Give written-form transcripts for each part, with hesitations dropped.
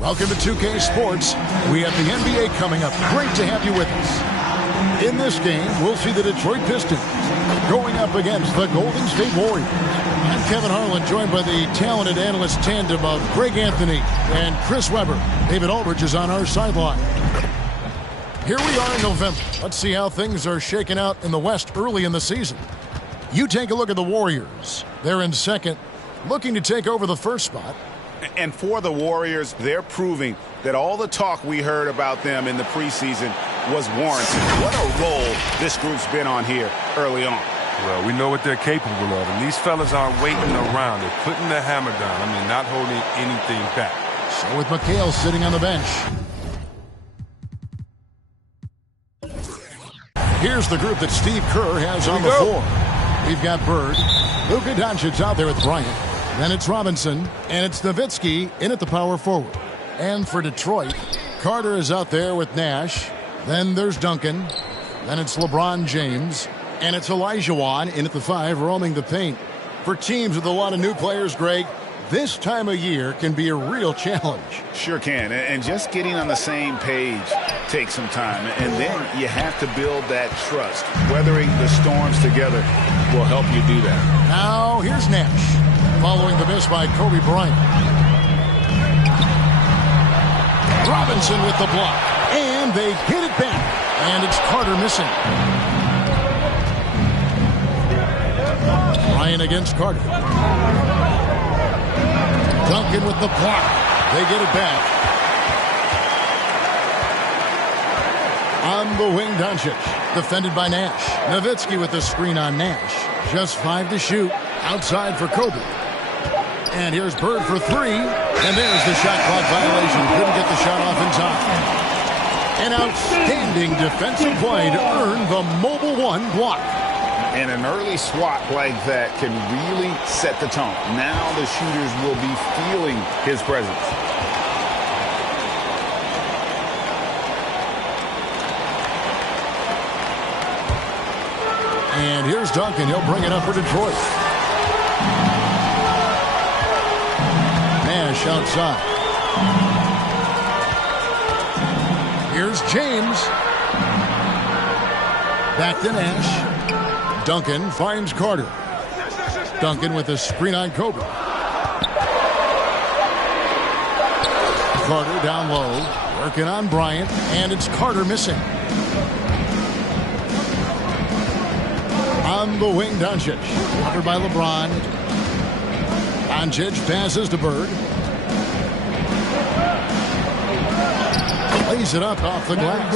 Welcome to 2K Sports. We have the NBA coming up. Great to have you with us. In this game, we'll see the Detroit Pistons going up against the Golden State Warriors. I'm Kevin Harlan, joined by the talented analyst tandem of Greg Anthony and Chris Webber. David Aldridge is on our sideline. Here we are in November. Let's see how things are shaking out in the West early in the season. You take a look at the Warriors. They're in second, looking to take over the first spot. And for the Warriors, they're proving that all the talk we heard about them in the preseason was warranted. What a role this group's been on here early on. Well, we know what they're capable of, and these fellas aren't waiting around. They're putting the hammer down. I mean, not holding anything back. So with McHale sitting on the bench. Here's the group that Steve Kerr has on the floor. We've got Bird. Luka Doncic out there with Bryant. Then it's Robinson, and it's Nowitzki in at the power forward. And for Detroit, Carter is out there with Nash. Then there's Duncan. Then it's LeBron James. And it's Olajuwon in at the 5, roaming the paint. For teams with a lot of new players, Greg, this time of year can be a real challenge. Sure can. And just getting on the same page takes some time. And then you have to build that trust. Weathering the storms together will help you do that. Now, here's Nash. Following the miss by Kobe Bryant. Robinson with the block. And they hit it back. And it's Carter missing. Bryant against Carter. Duncan with the block. They get it back. On the wing, Doncic. Defended by Nash. Nowitzki with the screen on Nash. Just 5 to shoot. Outside for Kobe. And here's Bird for 3. And there's the shot clock violation. Couldn't get the shot off in time. An outstanding defensive play to earn the Mobile One block. And an early swat like that can really set the tone. Now the shooters will be feeling his presence. And here's Duncan. He'll bring it up for Detroit. Nash outside. Here's James. Back to Nash. Duncan finds Carter. Duncan with a screen on Kobe. Carter down low. Working on Bryant. And it's Carter missing. On the wing, Doncic. Covered by LeBron. Doncic passes to Bird. Lays it up off the glass.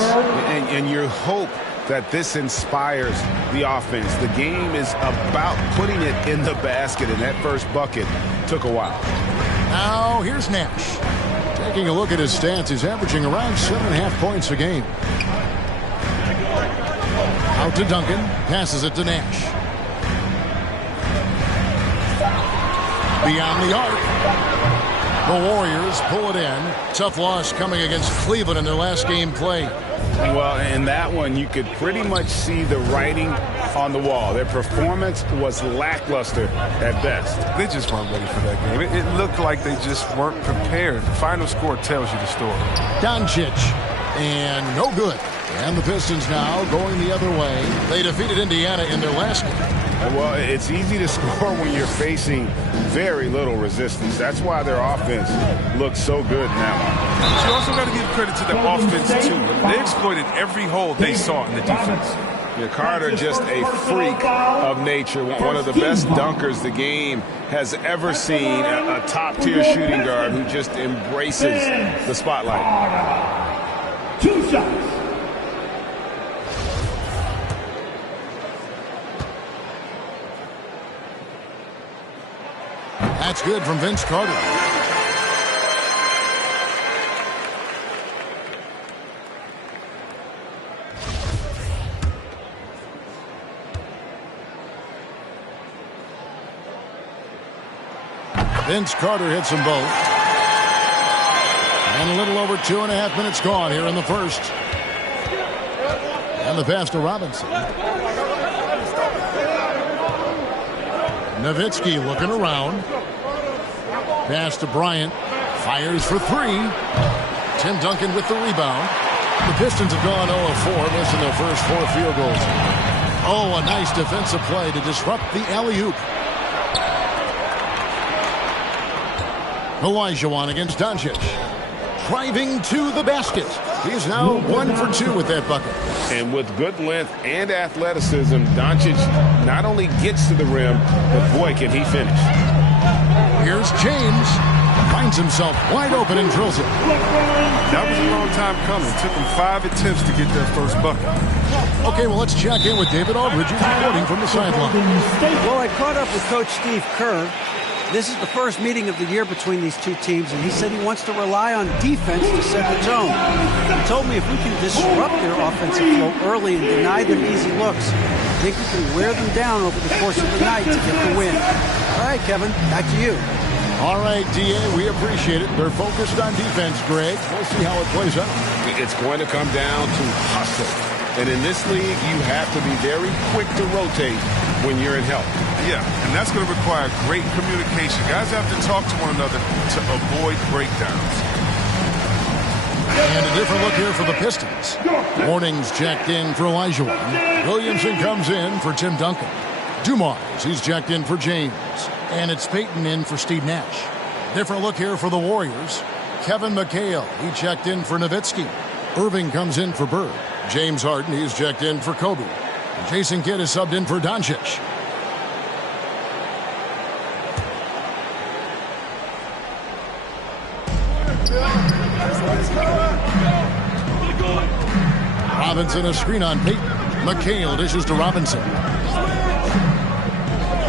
And you hope that this inspires the offense. The game is about putting it in the basket, and that first bucket took a while. Now, here's Nash. Taking a look at his stats, he's averaging around 7.5 points a game. Out to Duncan, passes it to Nash. Beyond the arc. The Warriors pull it in. Tough loss coming against Cleveland in their last game play. Well, in that one, you could pretty much see the writing on the wall. Their performance was lackluster at best. They just weren't ready for that game. It looked like they just weren't prepared. The final score tells you the story. Doncic. And no good. And the Pistons now going the other way. They defeated Indiana in their last game. Well, it's easy to score when you're facing very little resistance. That's why their offense looks so good now. But you also got to give credit to the offense, too. They exploited every hole they saw in the defense. Yeah, Carter, just a freak of nature. One of the best dunkers the game has ever seen. A top-tier shooting guard who just embraces the spotlight. 2 shots. That's good from Vince Carter. Vince Carter hits them both. And a little over 2.5 minutes gone here in the first. And the pass to Robinson. Nowitzki looking around. Pass to Bryant. Fires for three. Tim Duncan with the rebound. The Pistons have gone 0 of 4, missing their first 4 field goals. Oh, a nice defensive play to disrupt the alley-oop. Olajuwon against Doncic. Driving to the basket. He's now 1 for 2 with that bucket. And with good length and athleticism, Doncic not only gets to the rim, but boy, can he finish. Here's James. Finds himself wide open and drills it. That was a long time coming. It took him 5 attempts to get that first bucket. Okay, well, let's check in with David Aldridge, who's reporting from the sideline. Well, I caught up with Coach Steve Kerr. This is the first meeting of the year between these two teams, and he said he wants to rely on defense to set the tone. He told me if we can disrupt their offensive flow early and deny them easy looks, I think we can wear them down over the course of the night to get the win. All right, Kevin, back to you. All right, D.A., we appreciate it. They're focused on defense, Greg. We'll see how it plays out. It's going to come down to hustle. And in this league, you have to be very quick to rotate when you're in help. Yeah, and that's going to require great communication. Guys have to talk to one another to avoid breakdowns. And a different look here for the Pistons. Warnings checked in for Olajuwon. Williamson comes in for Tim Duncan. Dumars, he's checked in for James. And it's Payton in for Steve Nash. Different look here for the Warriors. Kevin McHale, he checked in for Nowitzki. Irving comes in for Bird. James Harden, he's checked in for Kobe. Jason Kidd is subbed in for Doncic. Robinson, a screen on Payton. McHale dishes to Robinson.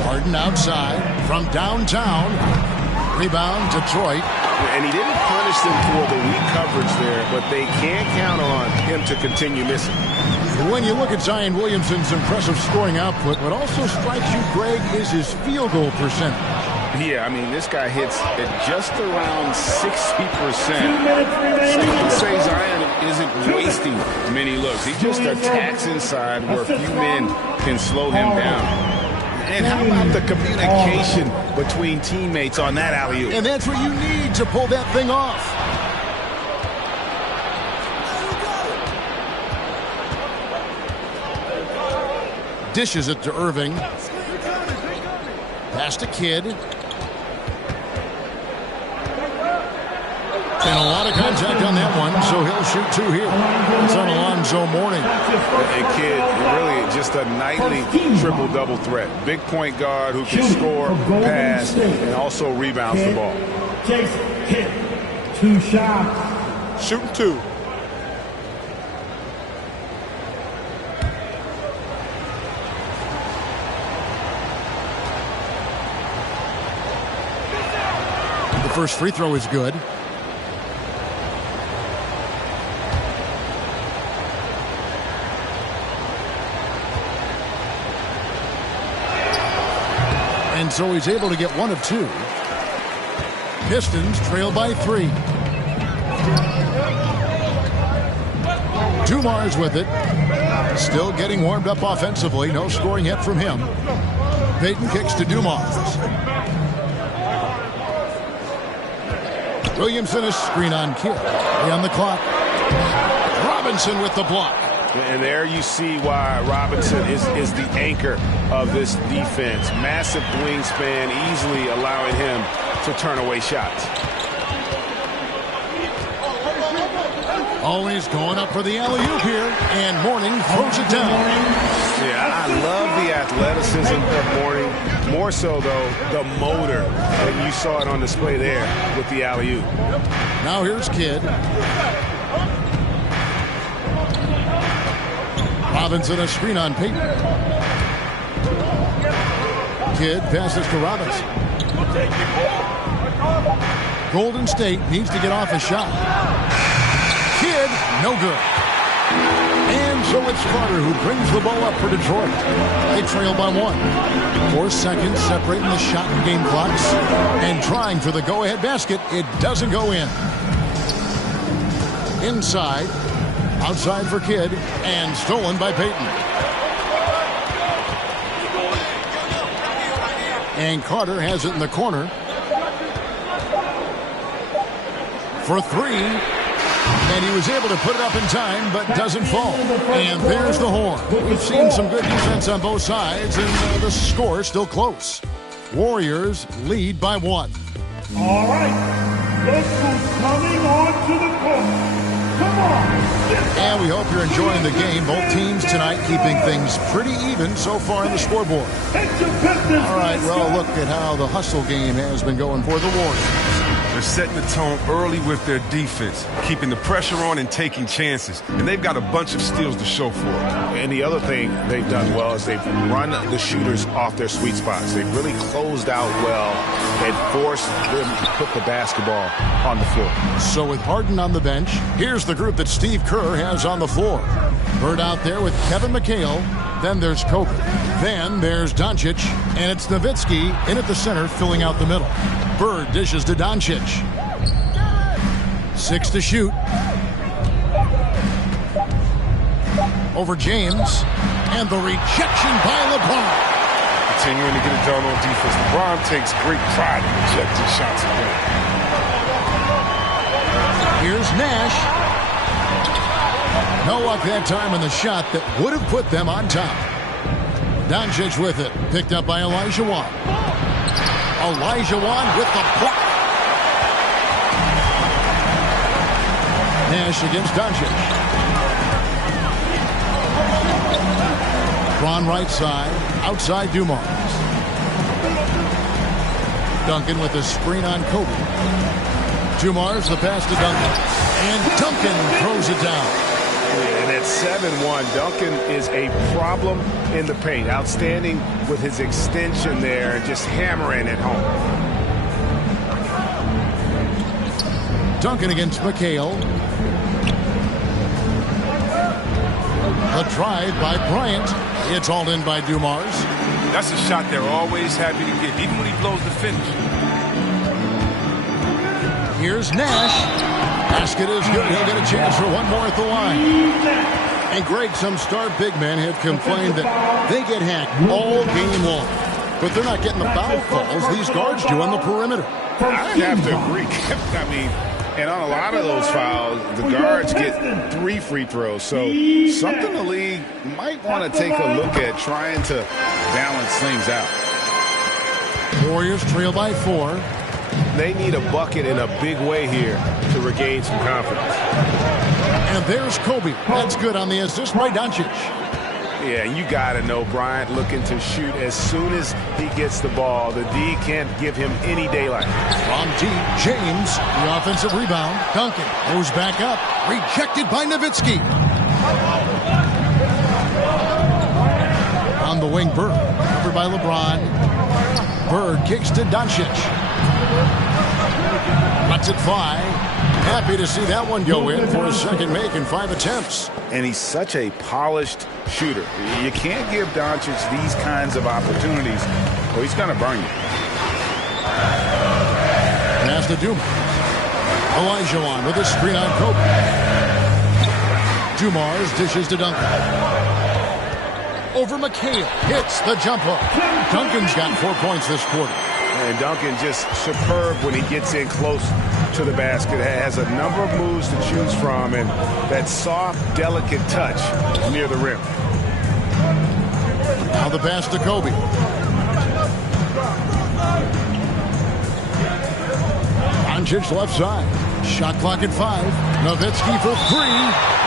Harden outside from downtown. Rebound, Detroit. And he didn't punish them for the weak coverage there, but they can't count on him to continue missing. When you look at Zion Williamson's impressive scoring output, what also strikes you, Greg, is his field goal percentage. Yeah, I mean, this guy hits at just around 60%. Safe to say Zion isn't wasting many looks. He just attacks inside where few men can slow him down. And how about the communication between teammates on that alley-oop? And that's what you need to pull that thing off. Dishes it to Irving. Pass to Kidd. And a lot of contact on that one, so he'll shoot 2 here. It's on Alonzo Mourning. And Kidd, really just a nightly triple-double threat. Big point guard who can score, pass, and also rebounds the ball. Jason Kidd, 2 shots. Shooting 2. The first free throw is good. And so he's able to get 1 of 2. Pistons trail by 3. Dumars with it. Still getting warmed up offensively. No scoring yet from him. Payton kicks to Dumars. Williamson a screen on Kidd. On the clock. Robinson with the block. And there you see why Robinson is the anchor of this defense. Massive wingspan, easily allowing him to turn away shots. Always going up for the alley-oop here, and Mourning throws it down. Yeah, I love the athleticism of Mourning. More so, though, the motor. And you saw it on display there with the alley-oop. Now here's Kidd. Robinson a screen on Payton. Kidd passes to Robinson. Golden State needs to get off a shot. Kidd, no good. And so it's Carter who brings the ball up for Detroit. They trail by 1. 4 seconds separating the shot and game clocks. And trying for the go-ahead basket. It doesn't go in. Inside. Outside for Kidd, and stolen by Payton. And Carter has it in the corner. for three. And he was able to put it up in time, but doesn't fall. And there's the horn. We've seen some good defense on both sides, and the score is still close. Warriors lead by 1. All right. Look who's coming on to the court. Come on. And we hope you're enjoying the game. Both teams tonight keeping things pretty even so far on the scoreboard. All right, well, look at how the hustle game has been going for the Warriors. They're setting the tone early with their defense, keeping the pressure on and taking chances. And they've got a bunch of steals to show for it. And the other thing they've done well is they've run the shooters off their sweet spots. They've really closed out well and forced them to put the basketball on the floor. So with Harden on the bench, here's the group that Steve Kerr has on the floor. Bird out there with Kevin McHale. Then there's Kobe. Then there's Doncic. And it's Nowitzki in at the center, filling out the middle. Bird dishes to Doncic. 6 to shoot. Over James. And the rejection by LeBron. Continuing to get it done on defense. LeBron takes great pride in rejecting shots again. Here's Nash. No luck that time in the shot that would have put them on top. Doncic with it. Picked up by Elijah Wan. Elijah Wan with the block. Nash against Doncic. Ron right side. Outside Dumars. Duncan with the screen on Kobe. Dumars the pass to Duncan. And Duncan throws it down. And at 7-1, Duncan is a problem in the paint. Outstanding with his extension there and just hammering it home. Duncan against McHale. The drive by Bryant. It's hauled in by Dumars. That's a shot they're always happy to get, even when he blows the finish. Here's Nash. Basket is good. He'll get a chance for one more at the line. And Greg, some star big men have complained that they get hacked all game long. But they're not getting the foul calls these guards do on the perimeter. I have to agree. I mean, and on a lot of those fouls, the guards get 3 free throws. So something the league might want to take a look at trying to balance things out. Warriors trail by 4. They need a bucket in a big way here to regain some confidence. And there's Kobe. That's good on the assist by Doncic. Yeah, you got to know Bryant looking to shoot as soon as he gets the ball. The D can't give him any daylight. From deep, James, the offensive rebound. Duncan goes back up. Rejected by Nowitzki. On the wing, Bird. Covered by LeBron. Bird kicks to Doncic. Lets it fly. Happy to see that one go in for his second make in 5 attempts. And he's such a polished shooter. You can't give Doncic these kinds of opportunities or he's going to burn you. Pass to Dumars. Elijah Wan with a screen on Kobe. Dumars dishes to Duncan. Over McHale. Hits the jump hook. Duncan's got 4 points this quarter. And Duncan just superb when he gets in close to the basket. Has a number of moves to choose from and that soft, delicate touch near the rim. Now the pass to Kobe. Doncic left side. Shot clock at 5. Nowitzki for 3.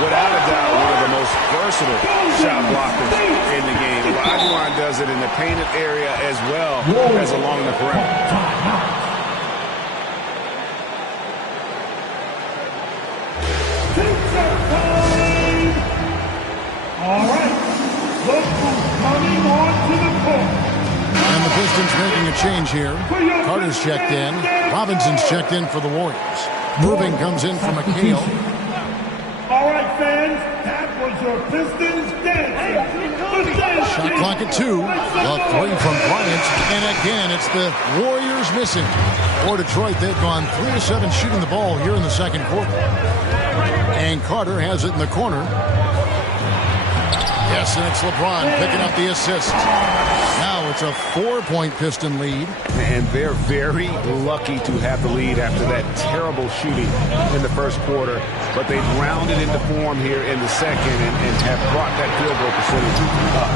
Without a doubt, one of the most versatile shot blockers in the game. Olajuwon does it in the painted area as well as along the perimeter. All right, look who's coming on to the court. And the Pistons making a change here. Carter's checked in. Robinson's checked in for the Warriors. Moving comes in from McHale. All right, fans, that was your Pistons dancing. Shot clock at 2. A 3 from Bryant. And again, it's the Warriors missing. For Detroit, they've gone 3 of 7 shooting the ball here in the second quarter. And Carter has it in the corner. Yes, and it's LeBron picking up the assist. Now it's a 4-point Piston lead. And they're very lucky to have the lead after that terrible shooting in the first quarter. But they've rounded into form here in the second and have brought that field goal percentage up.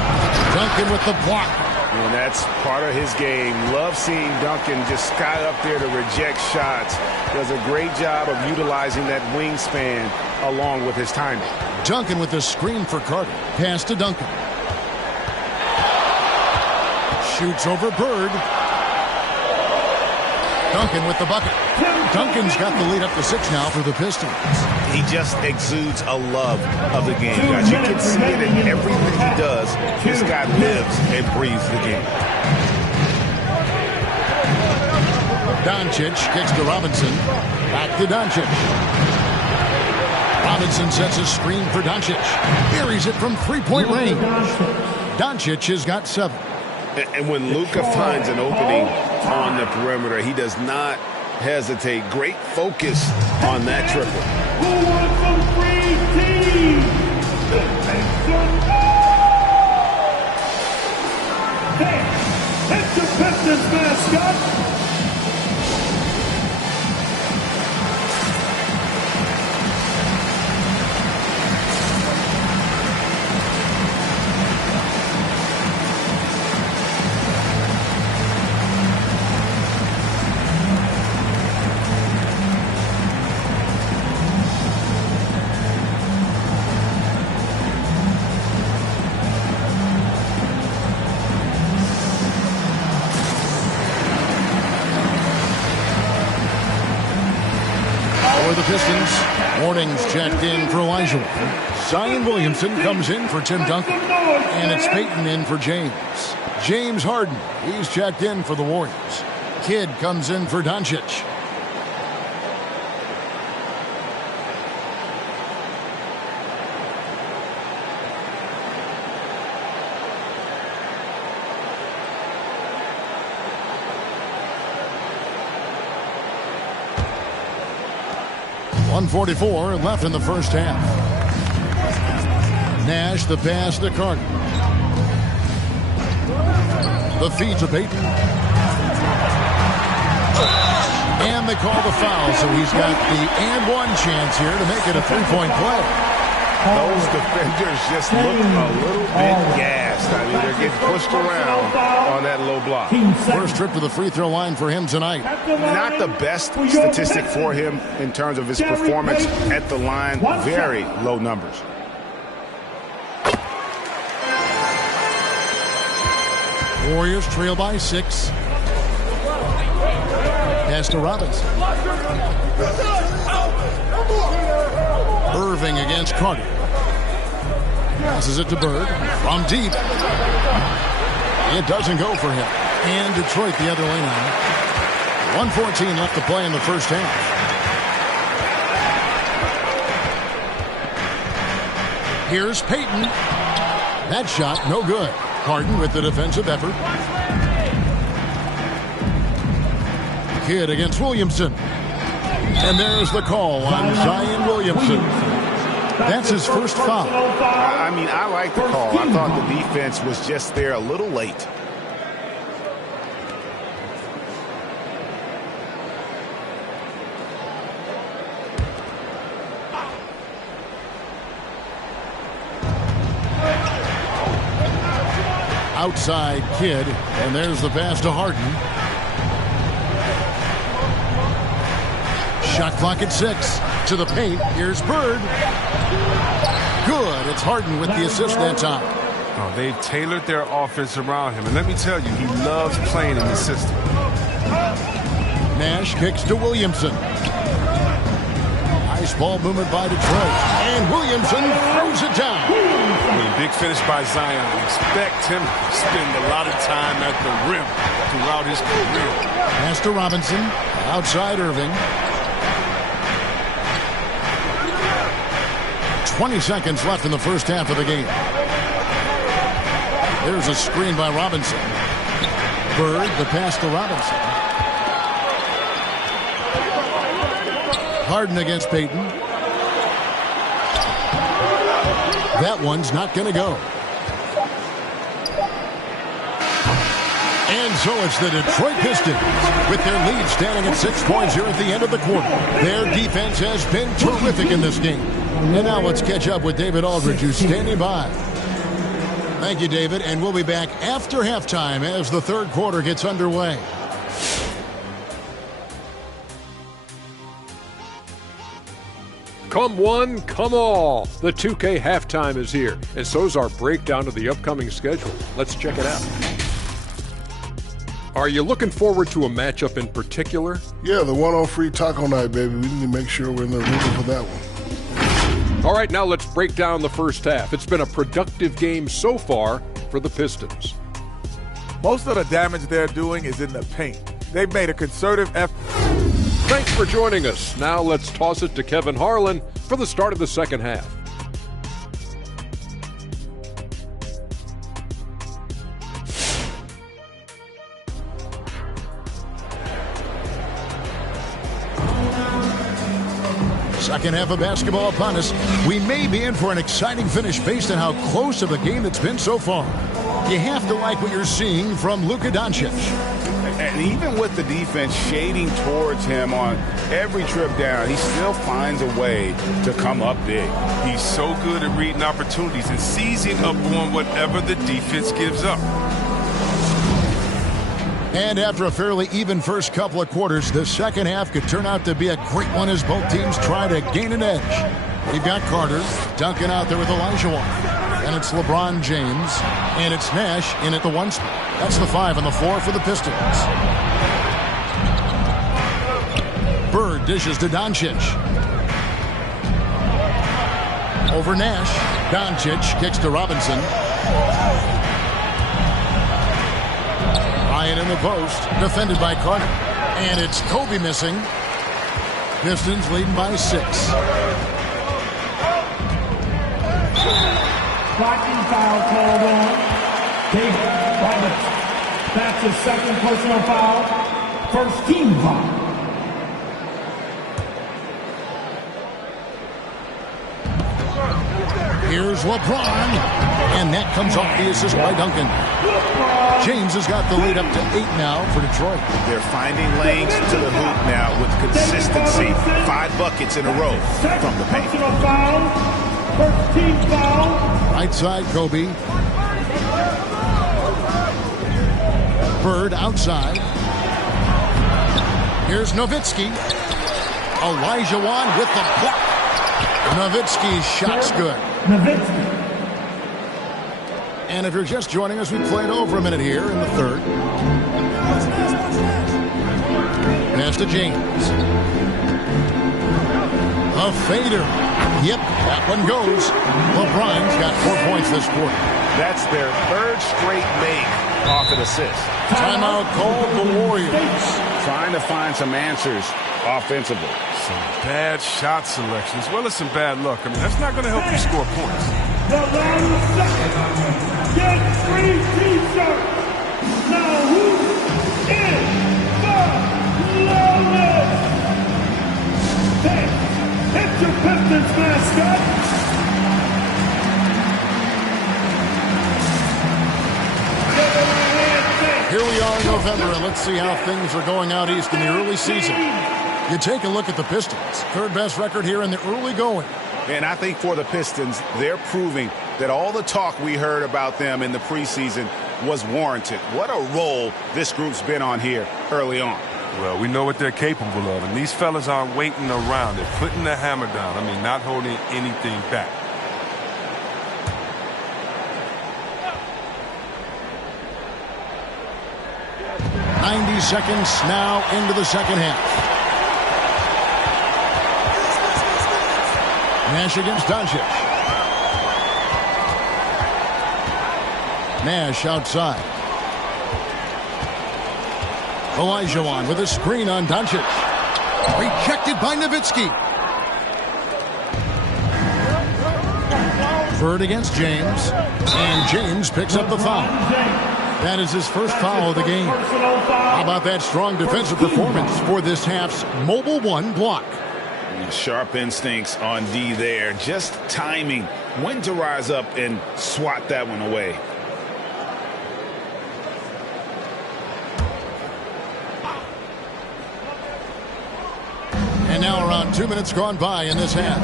Duncan with the block. And that's part of his game. Love seeing Duncan just sky up there to reject shots. Does a great job of utilizing that wingspan along with his timing. Duncan with the screen for Carter. Pass to Duncan. Shoots over Bird. Duncan with the bucket. Duncan's got the lead up to 6 now for the Pistons. He just exudes a love of the game, guys. You can see it in everything he does. This guy lives and breathes the game. Doncic kicks to Robinson. Back to Doncic. Robinson sets a screen for Doncic. Carries it from 3-point range. Doncic has got 7. And when Luka finds an opening on the perimeter, he does not hesitate. Great focus on that triple. Who wants some free tea? Hey, it's the Pistons mascot. For the Pistons, Morning's checked in for Elijah. Zion Williamson comes in for Tim Duncan. And it's Peyton in for James. James Harden, he's checked in for the Warriors. Kidd comes in for Doncic. .144 left in the first half. Nash the pass to Carter. The feed to Peyton. And they call the foul, so he's got the and-one chance here to make it a 3-point play. Those defenders just look a little bit gassed. I mean, they're getting pushed around on that low block. First trip to the free throw line for him tonight. Not the best statistic for him in terms of his performance at the line. Very low numbers. Warriors trail by 6. Pass to Robinson. Irving against Carter. Passes it to Bird. From deep. It doesn't go for him. And Detroit the other way now. 1:14 left to play in the first half. Here's Peyton. That shot, no good. Harden with the defensive effort. Kidd against Williamson. And there's the call on Zion Williamson. That's his first foul. I mean, I like the call. I thought the defense was just there a little late. Outside Kidd, and there's the pass to Harden. Shot clock at 6. To the paint. Here's Bird. Good. It's Harden with the assist that time. Oh, they've tailored their offense around him. And let me tell you, he loves playing in the system. Nash kicks to Williamson. Nice ball movement by Detroit. And Williamson throws it down. Big finish by Zion. Expect him to spend a lot of time at the rim throughout his career. Pass to Robinson. Outside Irving. 20 seconds left in the first half of the game. There's a screen by Robinson. Bird, the pass to Robinson. Harden against Peyton. That one's not going to go. And so it's the Detroit Pistons with their lead standing at 6 points here at the end of the quarter. Their defense has been terrific in this game. And now let's catch up with David Aldridge, who's standing by. Thank you, David, and we'll be back after halftime as the third quarter gets underway. Come one, come all. The 2K halftime is here, and so's our breakdown of the upcoming schedule. Let's check it out. Are you looking forward to a matchup in particular? Yeah, the one on free taco night, baby. We need to make sure we're in the room for that one. All right, now let's break down the first half. It's been a productive game so far for the Pistons. Most of the damage they're doing is in the paint. They've made a concerted effort. Thanks for joining us. Now let's toss it to Kevin Harlan for the start of the second half. Second half of basketball upon us. We may be in for an exciting finish based on how close of a game it's been so far. You have to like what you're seeing from Luka Doncic. And even with the defense shading towards him on every trip down, he still finds a way to come up big. He's so good at reading opportunities and seizing up on whatever the defense gives up. And after a fairly even first couple of quarters, the second half could turn out to be a great one as both teams try to gain an edge. We've got Carter dunking out there with Olajuwon. And it's LeBron James. And it's Nash in at the 1 spot. That's the 5 and the 4 for the Pistons. Bird dishes to Doncic. Over Nash. Doncic kicks to Robinson. Ryan in the post. Defended by Carter. And it's Kobe missing. Pistons leading by 6. Blocking foul called on. That's his second personal foul. First team foul. Here's LeBron. And that comes off the assist by Duncan. James has got the lead up to 8 now for Detroit. They're finding lanes to the hoop now with consistency. 5 buckets in a row from the paint. Personal foul. First team foul. Right side, Kobe. Bird outside. Here's Nowitzki. Olajuwon with the block. Nowitzki's shot's good. Nowitzki. And if you're just joining us, we played over a minute here in the third. Pass to James. A fader. Yep, that one goes. LeBron's got 4 points this quarter. That's their third straight make off an assist. Timeout called the Warriors. Trying to find some answers offensively. Some bad shot selection as well as some bad luck. I mean, that's not going to help you score points. The last second. Get 3 t-shirts. Now who's in the lowest? Hey, it's your Pistons mascot. Here we are in November, and let's see how things are going out east in the early season. You take a look at the Pistons. Third best record here in the early going. And I think for the Pistons, they're proving that all the talk we heard about them in the preseason was warranted. What a role this group's been on here early on. Well, we know what they're capable of, and these fellas aren't waiting around. They're putting the hammer down. I mean, not holding anything back. .90 seconds now into the second half. Nash against Doncic. Nash outside. Olajuwon with a screen on Doncic. Rejected by Nowitzki. Bird against James. And James picks up the foul. That is his first foul of the game. How about that strong defensive performance for this half's Mobile One block? Sharp instincts on D there. Just timing when to rise up and swat that one away. Around 2 minutes gone by in this half.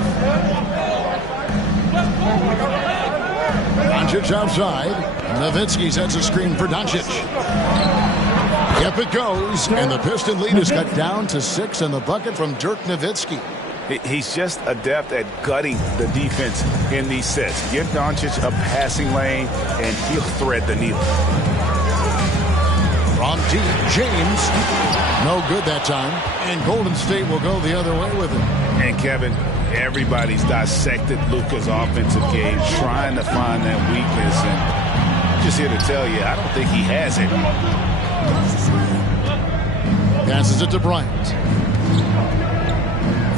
Doncic outside. Nowitzki sets a screen for Doncic. Yep, it goes. And the Piston lead is cut down to 6 in the bucket from Dirk Nowitzki. He's just adept at gutting the defense in these sets. Give Doncic a passing lane, and he'll thread the needle. From deep, James. No good that time. And Golden State will go the other way with it. And Kevin, everybody's dissected Luka's offensive game, trying to find that weakness. And I'm just here to tell you, I don't think he has it. Passes it to Bryant.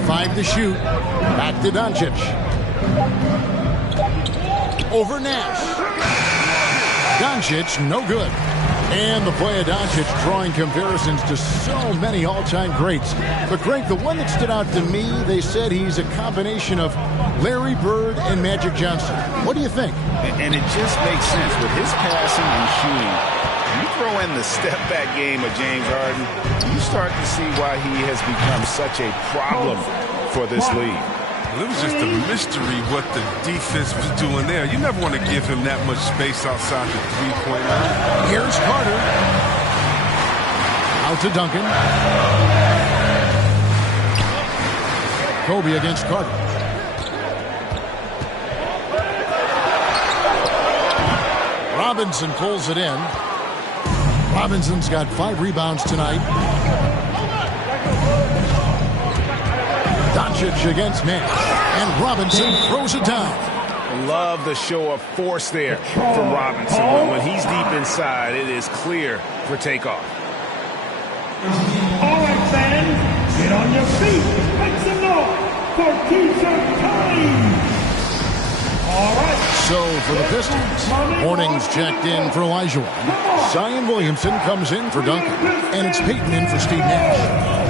5 to shoot. Back to Doncic. Over Nash. Doncic, no good. And the play of Doncic drawing comparisons to so many all-time greats. But, Greg, the one that stood out to me, they said he's a combination of Larry Bird and Magic Johnson. What do you think? And it just makes sense. With his passing and shooting, you throw in the step-back game of James Harden, you start to see why he has become such a problem for this league. Well, it was just a mystery what the defense was doing there. You never want to give him that much space outside the three-point line. Here's Carter. Out to Duncan. Kobe against Carter. Robinson pulls it in. Robinson's got 5 rebounds tonight. Doncic against Nash. And Robinson throws it down. Love the show of force there from Robinson. When he's deep inside, it is clear for takeoff. All right, fans, get on your feet. Make some noise for T-shirt time. All right. So for the Pistons, Mornings checked in for Elijah. Zion Williamson comes in for Duncan. And it's Peyton in for Steve Nash.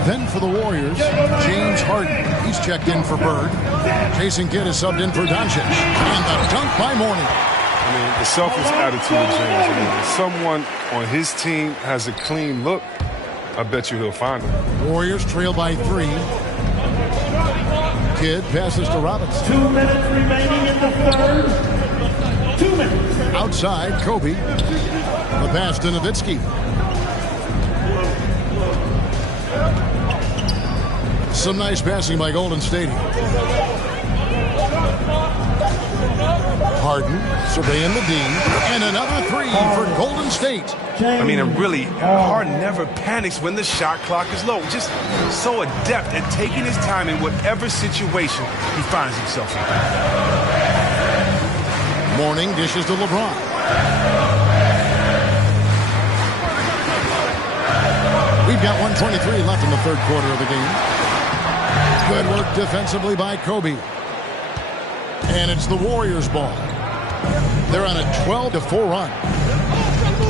Then for the Warriors, James Harden. He's checked in for Bird. Jason Kidd is subbed in for Doncic. And the dunk by Mourning. I mean, the selfish attitude of James. I mean, if someone on his team has a clean look, I bet you he'll find it. Warriors trail by 3. Kidd passes to Robinson. 2 minutes remaining in the third. 2 minutes. Outside, Kobe. The pass to Nowitzki. Some nice passing by Golden State. Harden surveying the D. And another 3 for Golden State. I mean, and really, Harden never panics when the shot clock is low. Just so adept at taking his time in whatever situation he finds himself in. Mourning dishes to LeBron. We've got 1:23 left in the third quarter of the game. Good work defensively by Kobe. And it's the Warriors' ball. They're on a 12-4 run.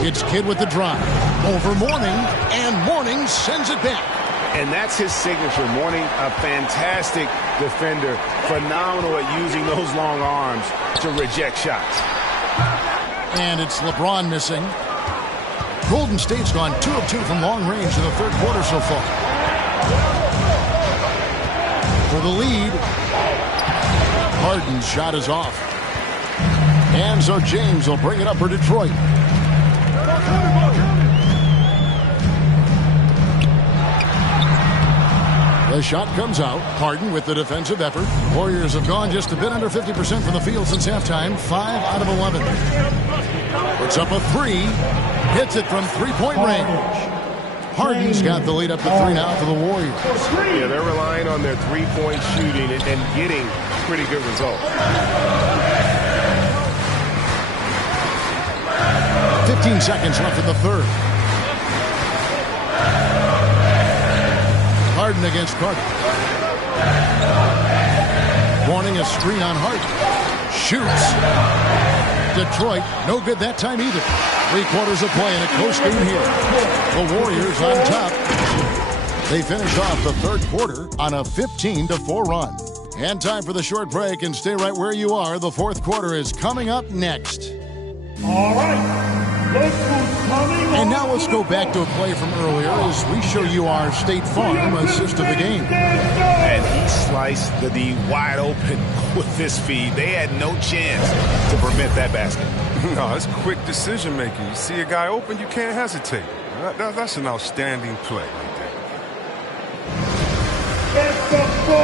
It's Kidd with the drive. Over Mourning, and Mourning sends it back. And that's his signature. Mourning, a fantastic defender. Phenomenal at using those long arms to reject shots. And it's LeBron missing. Golden State's gone 2 of 2 from long range in the third quarter so far. For the lead, Harden's shot is off. And so James will bring it up for Detroit. The shot comes out. Harden with the defensive effort. Warriors have gone just a bit under 50% from the field since halftime. 5 out of 11. Puts up a 3. Hits it from three-point range. Harden's got the lead up to 3 now for the Warriors. Yeah, they're relying on their three-point shooting and getting pretty good results. 15 seconds left in the third. Harden against Carter. Warning a screen on Harden. Shoots. Detroit, no good that time either. 3 quarters of play and a close game here. The Warriors on top. They finish off the third quarter on a 15-4 run. And time for the short break, and stay right where you are. The fourth quarter is coming up next. All right. Look who's coming on. And now let's go back to a play from earlier as we show you our State Farm assist of the game. And he sliced the D wide open with this feed. They had no chance to prevent that basket. No, it's quick decision making. You see a guy open, you can't hesitate. That's an outstanding play right there.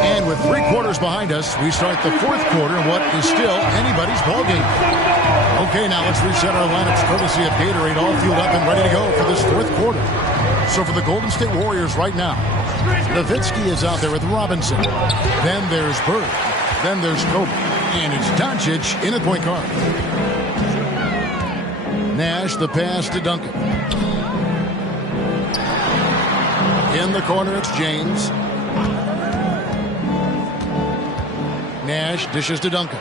And with 3 quarters behind us, we start the 4th quarter in what is still anybody's ballgame. Okay, now let's reset our lineups courtesy of Gatorade, all fueled up and ready to go for this 4th quarter. So for the Golden State Warriors right now, Nowitzki is out there with Robinson. Then there's Bird. Then there's Kobe. And it's Doncic in at point guard. Nash, the pass to Duncan. In the corner, it's James. Nash dishes to Duncan.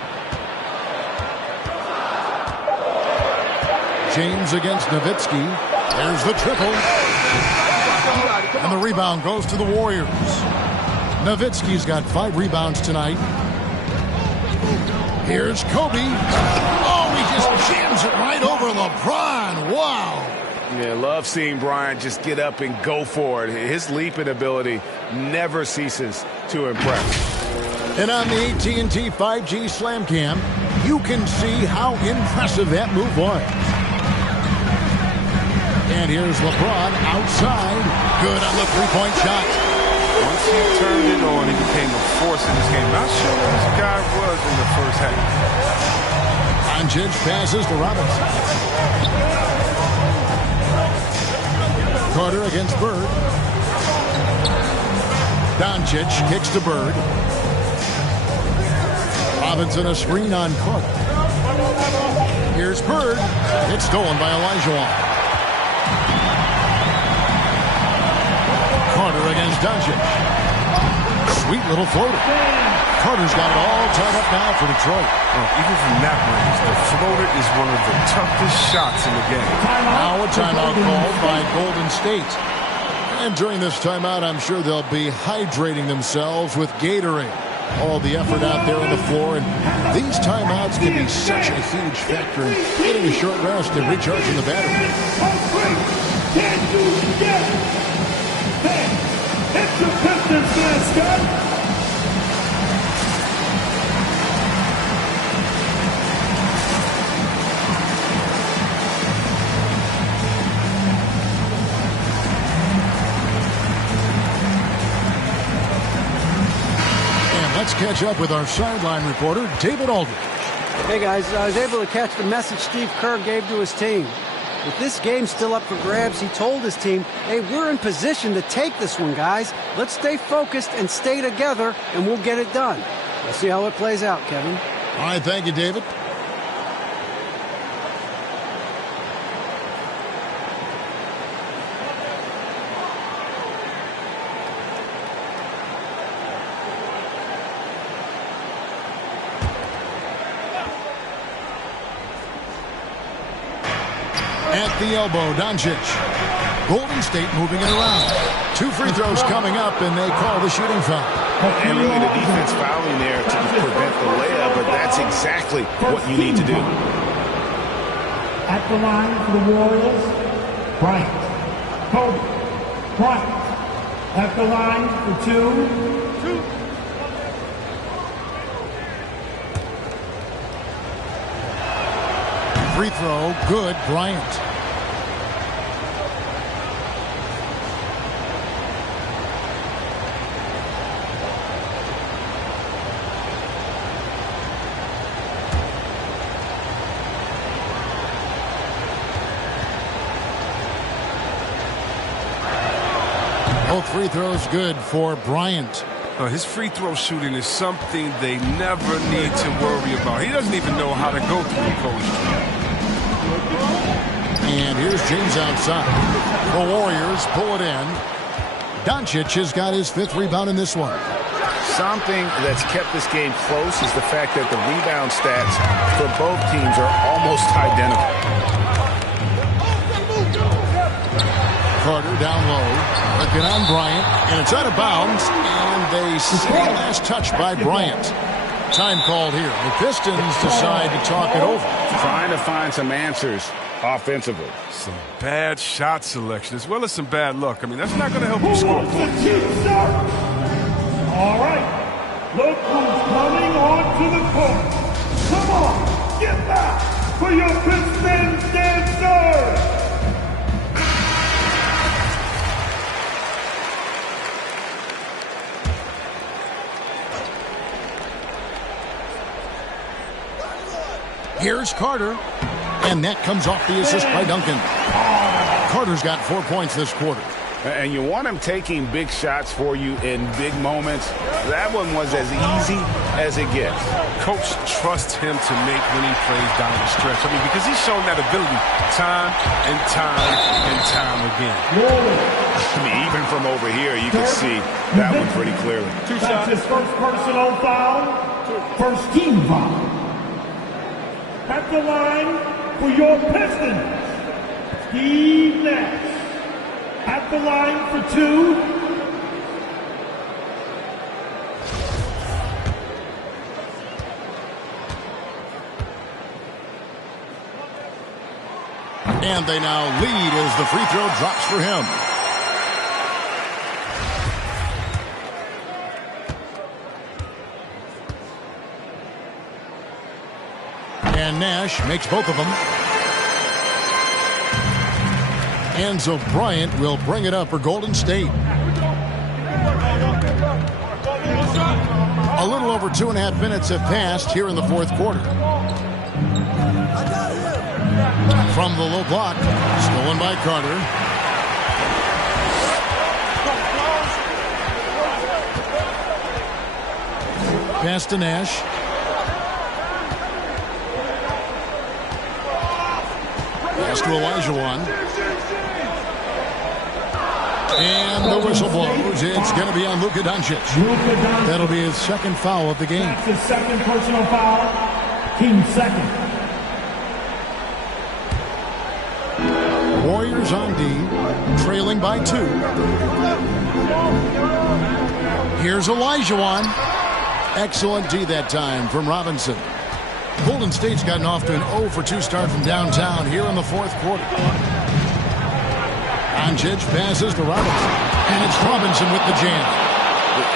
James against Nowitzki. There's the triple. And the rebound goes to the Warriors. Nowitzki's got 5 rebounds tonight. Here's Kobe. Oh, he just jams it right over LeBron. Wow. Yeah, love seeing Bryant just get up and go for it. His leaping ability never ceases to impress. And on the AT&T 5G Slam Cam, you can see how impressive that move was. And here's LeBron outside. Good on the 3-point shot. Once he turned it on, he became a force in this game. Not sure who this guy was in the first half. Doncic passes to Robinson. Carter against Bird. Doncic kicks to Bird. Robinson a screen on Carter. Here's Bird. It's stolen by Olajuwon. Carter against Doncic. Sweet little floater. Carter's got it all tied up now for Detroit. Even from that range, the floater is one of the toughest shots in the game. Now a timeout called by Golden State. And during this timeout, I'm sure they'll be hydrating themselves with Gatorade. All the effort out there on the floor, and these timeouts can be such a huge factor in getting a short rest and recharging the battery. Can you get it? It's the Pistons mascot. Let's catch up with our sideline reporter, David Aldridge. Hey, guys, I was able to catch the message Steve Kerr gave to his team. With this game still up for grabs, he told his team, hey, we're in position to take this one, guys. Let's stay focused and stay together, and we'll get it done. We'll see how it plays out, Kevin. All right, thank you, David. At the elbow, Doncic. Golden State moving it around. 2 free throws coming up, and they call the shooting foul. And really the defense fouling there to prevent the layup, but that's exactly what you need to do. At the line for the Warriors, Bryant. Kobe. Bryant. At the line for 2. Free throw, good, Bryant. Both free throws good for Bryant. His free throw shooting is something they never need to worry about. He doesn't even know how to go through the coach. And here's James outside. The Warriors pull it in. Doncic has got his 5th rebound in this one. Something that's kept this game close is the fact that the rebound stats for both teams are almost identical. Carter down low. Looking on Bryant. And it's out of bounds. And they say last touch by Bryant. Time called here. The Pistons decide to talk it over. Trying to find some answers offensively. Some bad shot selection as well as some bad luck. I mean, that's not going to help you score points. All right. Look who's coming onto the court. Come on, get back for your Pistons dancer. Here's Carter. And that comes off the assist by Duncan. Carter's got 4 points this quarter. And you want him taking big shots for you in big moments. That one was as easy as it gets. Coach trusts him to make winning plays down the stretch. I mean, because he's shown that ability time and time and time again. I mean, even from over here, you can see that one pretty clearly. That's his first personal foul. First team foul. At the line for your Pistons, Steve Nash. At the line for 2. And they now lead as the free throw drops for him. And Nash makes both of them. Enzo Bryant will bring it up for Golden State. A little over 2.5 minutes have passed here in the fourth quarter. From the low block, stolen by Carter. Pass to Nash. Pass to Olajuwon. And the whistle blows. It's going to be on Luka Doncic. That'll be his second foul of the game. That's his second personal foul. Team second. Warriors on D, trailing by 2. Here's Olajuwon. Excellent D that time from Robinson. Golden State's gotten off to an 0-for-2 start from downtown here in the fourth quarter. Doncic passes to Robinson, and it's Robinson with the jam.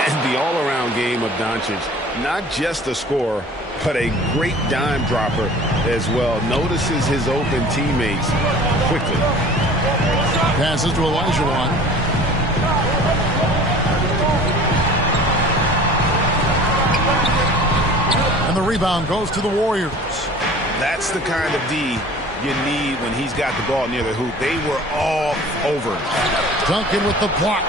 And the all-around game of Doncic, not just a scorer, but a great dime dropper as well. Notices his open teammates quickly. Passes to Olajuwon. And the rebound goes to the Warriors. That's the kind of D you need when he's got the ball near the hoop. They were all over. Duncan with the block.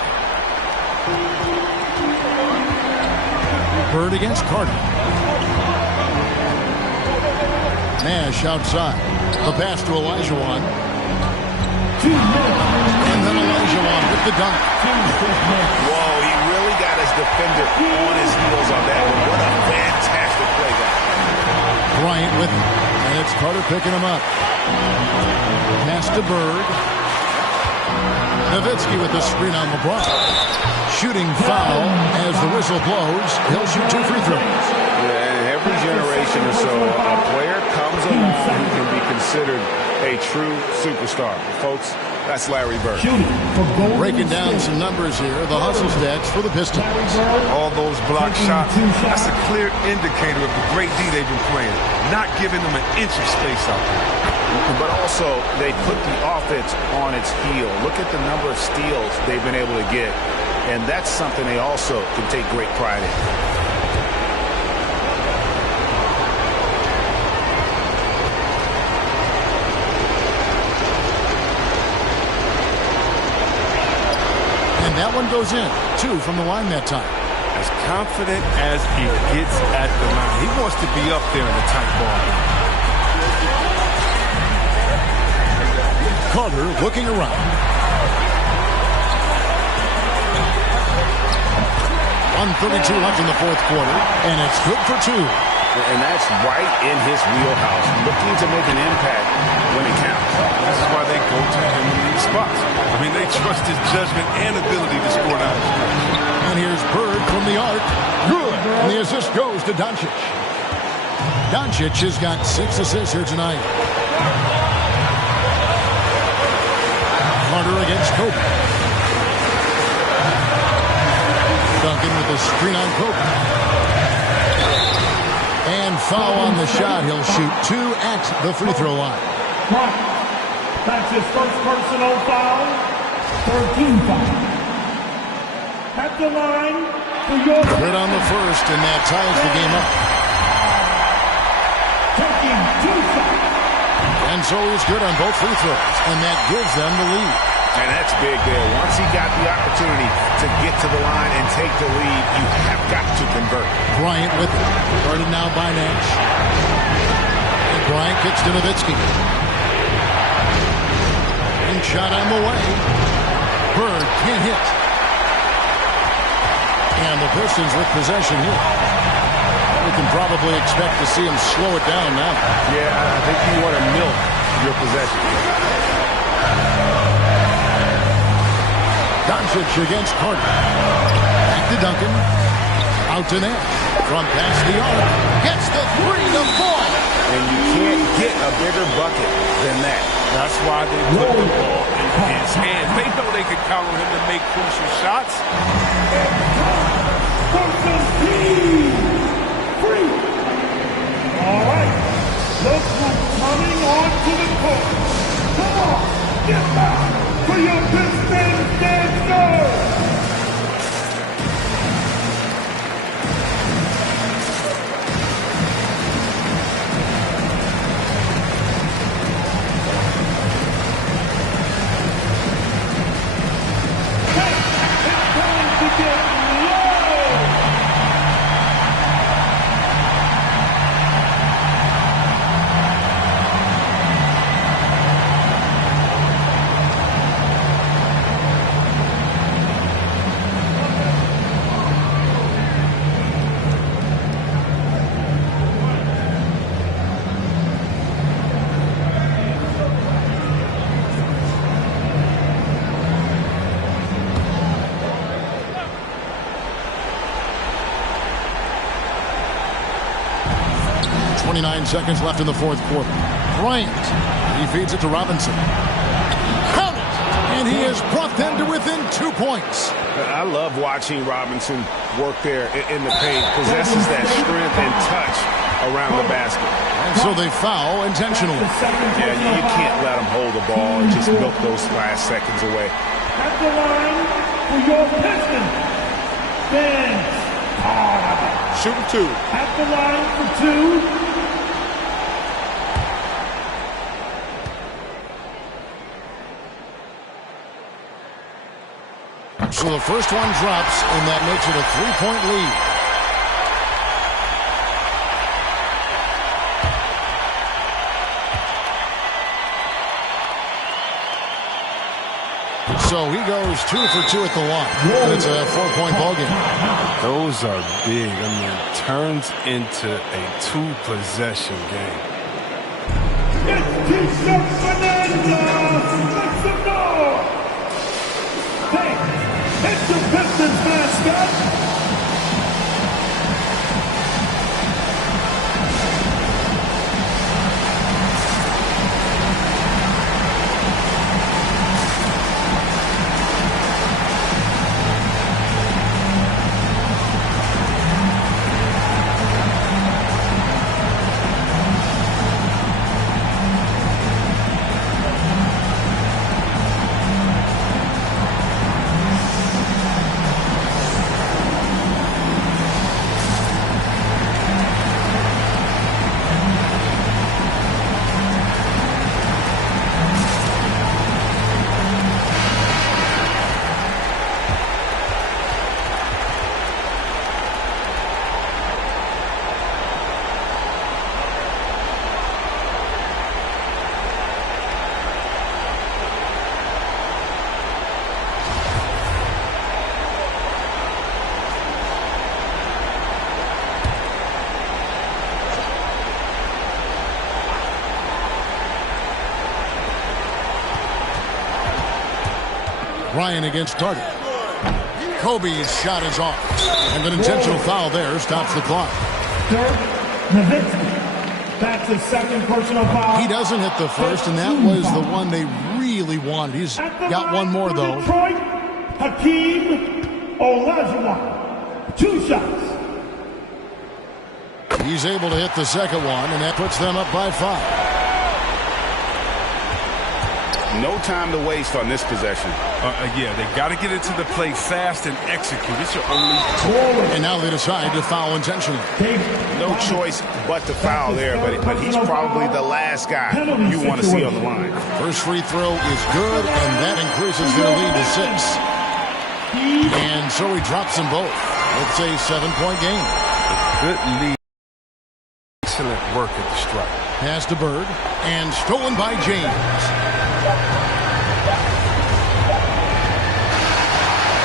Bird against Carter. Nash outside. The pass to Olajuwon. And then Olajuwon with the dunk. Whoa, he really got his defender on his heels on that one. What a fantastic play, guys. Bryant with him. And it's Carter picking him up. Pass to Bird. Nowitzki with the screen on LeBron. Shooting foul as the whistle blows. He'll shoot 2 free throws. Yeah, and every generation or so, a player comes along who can be considered a true superstar. Folks, that's Larry Bird. Breaking down some numbers here. The hustle stats for the Pistons. All those block shots, that's a clear indicator of the great D they've been playing. Not giving them an inch of space out there. But also, they put the offense on its heel. Look at the number of steals they've been able to get. And that's something they also can take great pride in. And that one goes in. 2 from the line that time. As confident as he gets at the line. He wants to be up there in the tight ball game. Carter looking around. 1:32 left in the fourth quarter, and it's good for 2. And that's right in his wheelhouse, looking to make an impact when it counts. This is why they go to him in these spots. I mean, they trust his judgment and ability to score down the stretch. And here's Bird from the arc. Good. And the assist goes to Doncic. Doncic has got 6 assists here tonight. Carter against Kobe. Duncan with a screen on Kobe. And foul on the shot. He'll shoot 2 at the free throw line. That's his first personal foul. 13 foul. At the line for your... Good on the first, and that ties the game up. Taking 2 shots. And so he's good on both free throws, and that gives them the lead. And that's big there. Once he got the opportunity to get to the line and take the lead, you have got to convert. Bryant with it. Guarded now by Nash. And Bryant kicks to Nowitzki. And shot on the way. Bird can't hit. And the Pistons with possession here. We can probably expect to see him slow it down now. Yeah, I think you want to milk your possession. Doncic against Carter. Back to Duncan. Out to Nash. From past the arc. Gets the 3 to fall. And you can't get a bigger bucket than that. That's why they put the ball in his hands. They know they can count on him to make crucial shots. All right, look who's coming onto the court. Come on, get back for your Pistons dancers. It's time to get low. Seconds left in the fourth quarter. Bryant. He feeds it to Robinson. Count it! And he has brought them to within 2 points. I love watching Robinson work there in the paint. Possesses that strength and touch around the basket. And so they foul intentionally. Yeah, you can't let them hold the ball and just milk those last seconds away. At the line for your Pistons. Vince Carter. Shooting 2. At the line for 2. So the first one drops, and that makes it a 3-point lead. So he goes 2 for 2 at the line. And it's a 4-point ball game. Those are big. I mean, turns into a 2-possession game. It's Keisha Fernandez. Make some noise. Hey, it's the Pistons mascot. Ryan against Carter. Kobe's shot is off. And an intentional foul there stops the clock. Dirk Nowitzki. That's his second personal foul. He doesn't hit the first, and that was the one they really really wanted. He's got one more, though. Detroit, Hakeem Olajuwon. 2 shots. He's able to hit the second one, and that puts them up by 5. No time to waste on this possession. Yeah, they got to get it to the plate fast and execute. It's your only And now they decide to foul intentionally. No choice but to foul there, but he's probably the last guy you want to see on the line. First free throw is good, and that increases their lead to 6. And so he drops them both. It's a 7-point game. good lead. Excellent work at the strike. Pass to Bird, and stolen by James.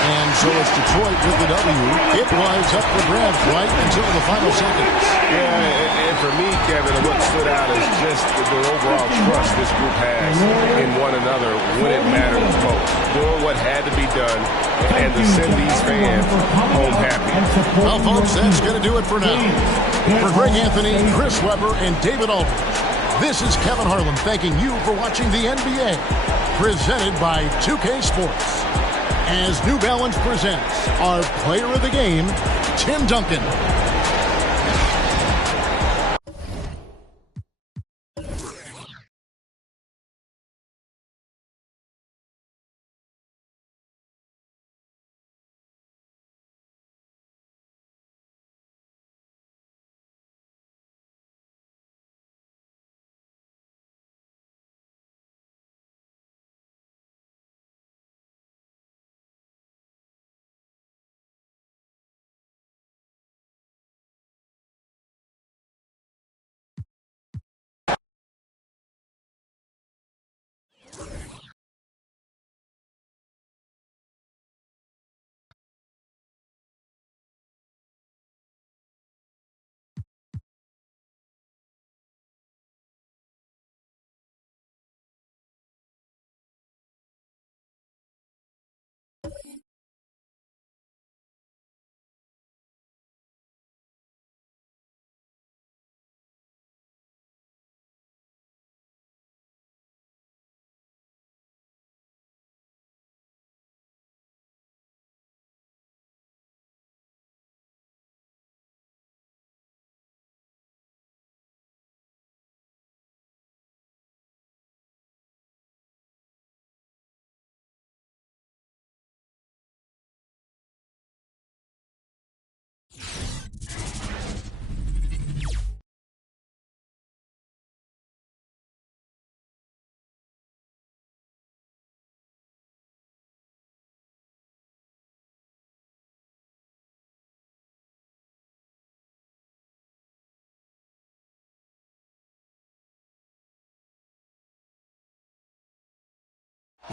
And so it's Detroit with the W. It was up for grabs right until the final seconds. Yeah, and for me, Kevin, what stood out is just the overall trust this group has in one another when it matters most. Doing what had to be done and to send these fans home happy. Well, folks, that's going to do it for now. For Greg Anthony, Chris Webber, and David Aldridge, this is Kevin Harlan thanking you for watching the NBA, presented by 2K Sports. As New Balance presents our player of the game, Tim Duncan.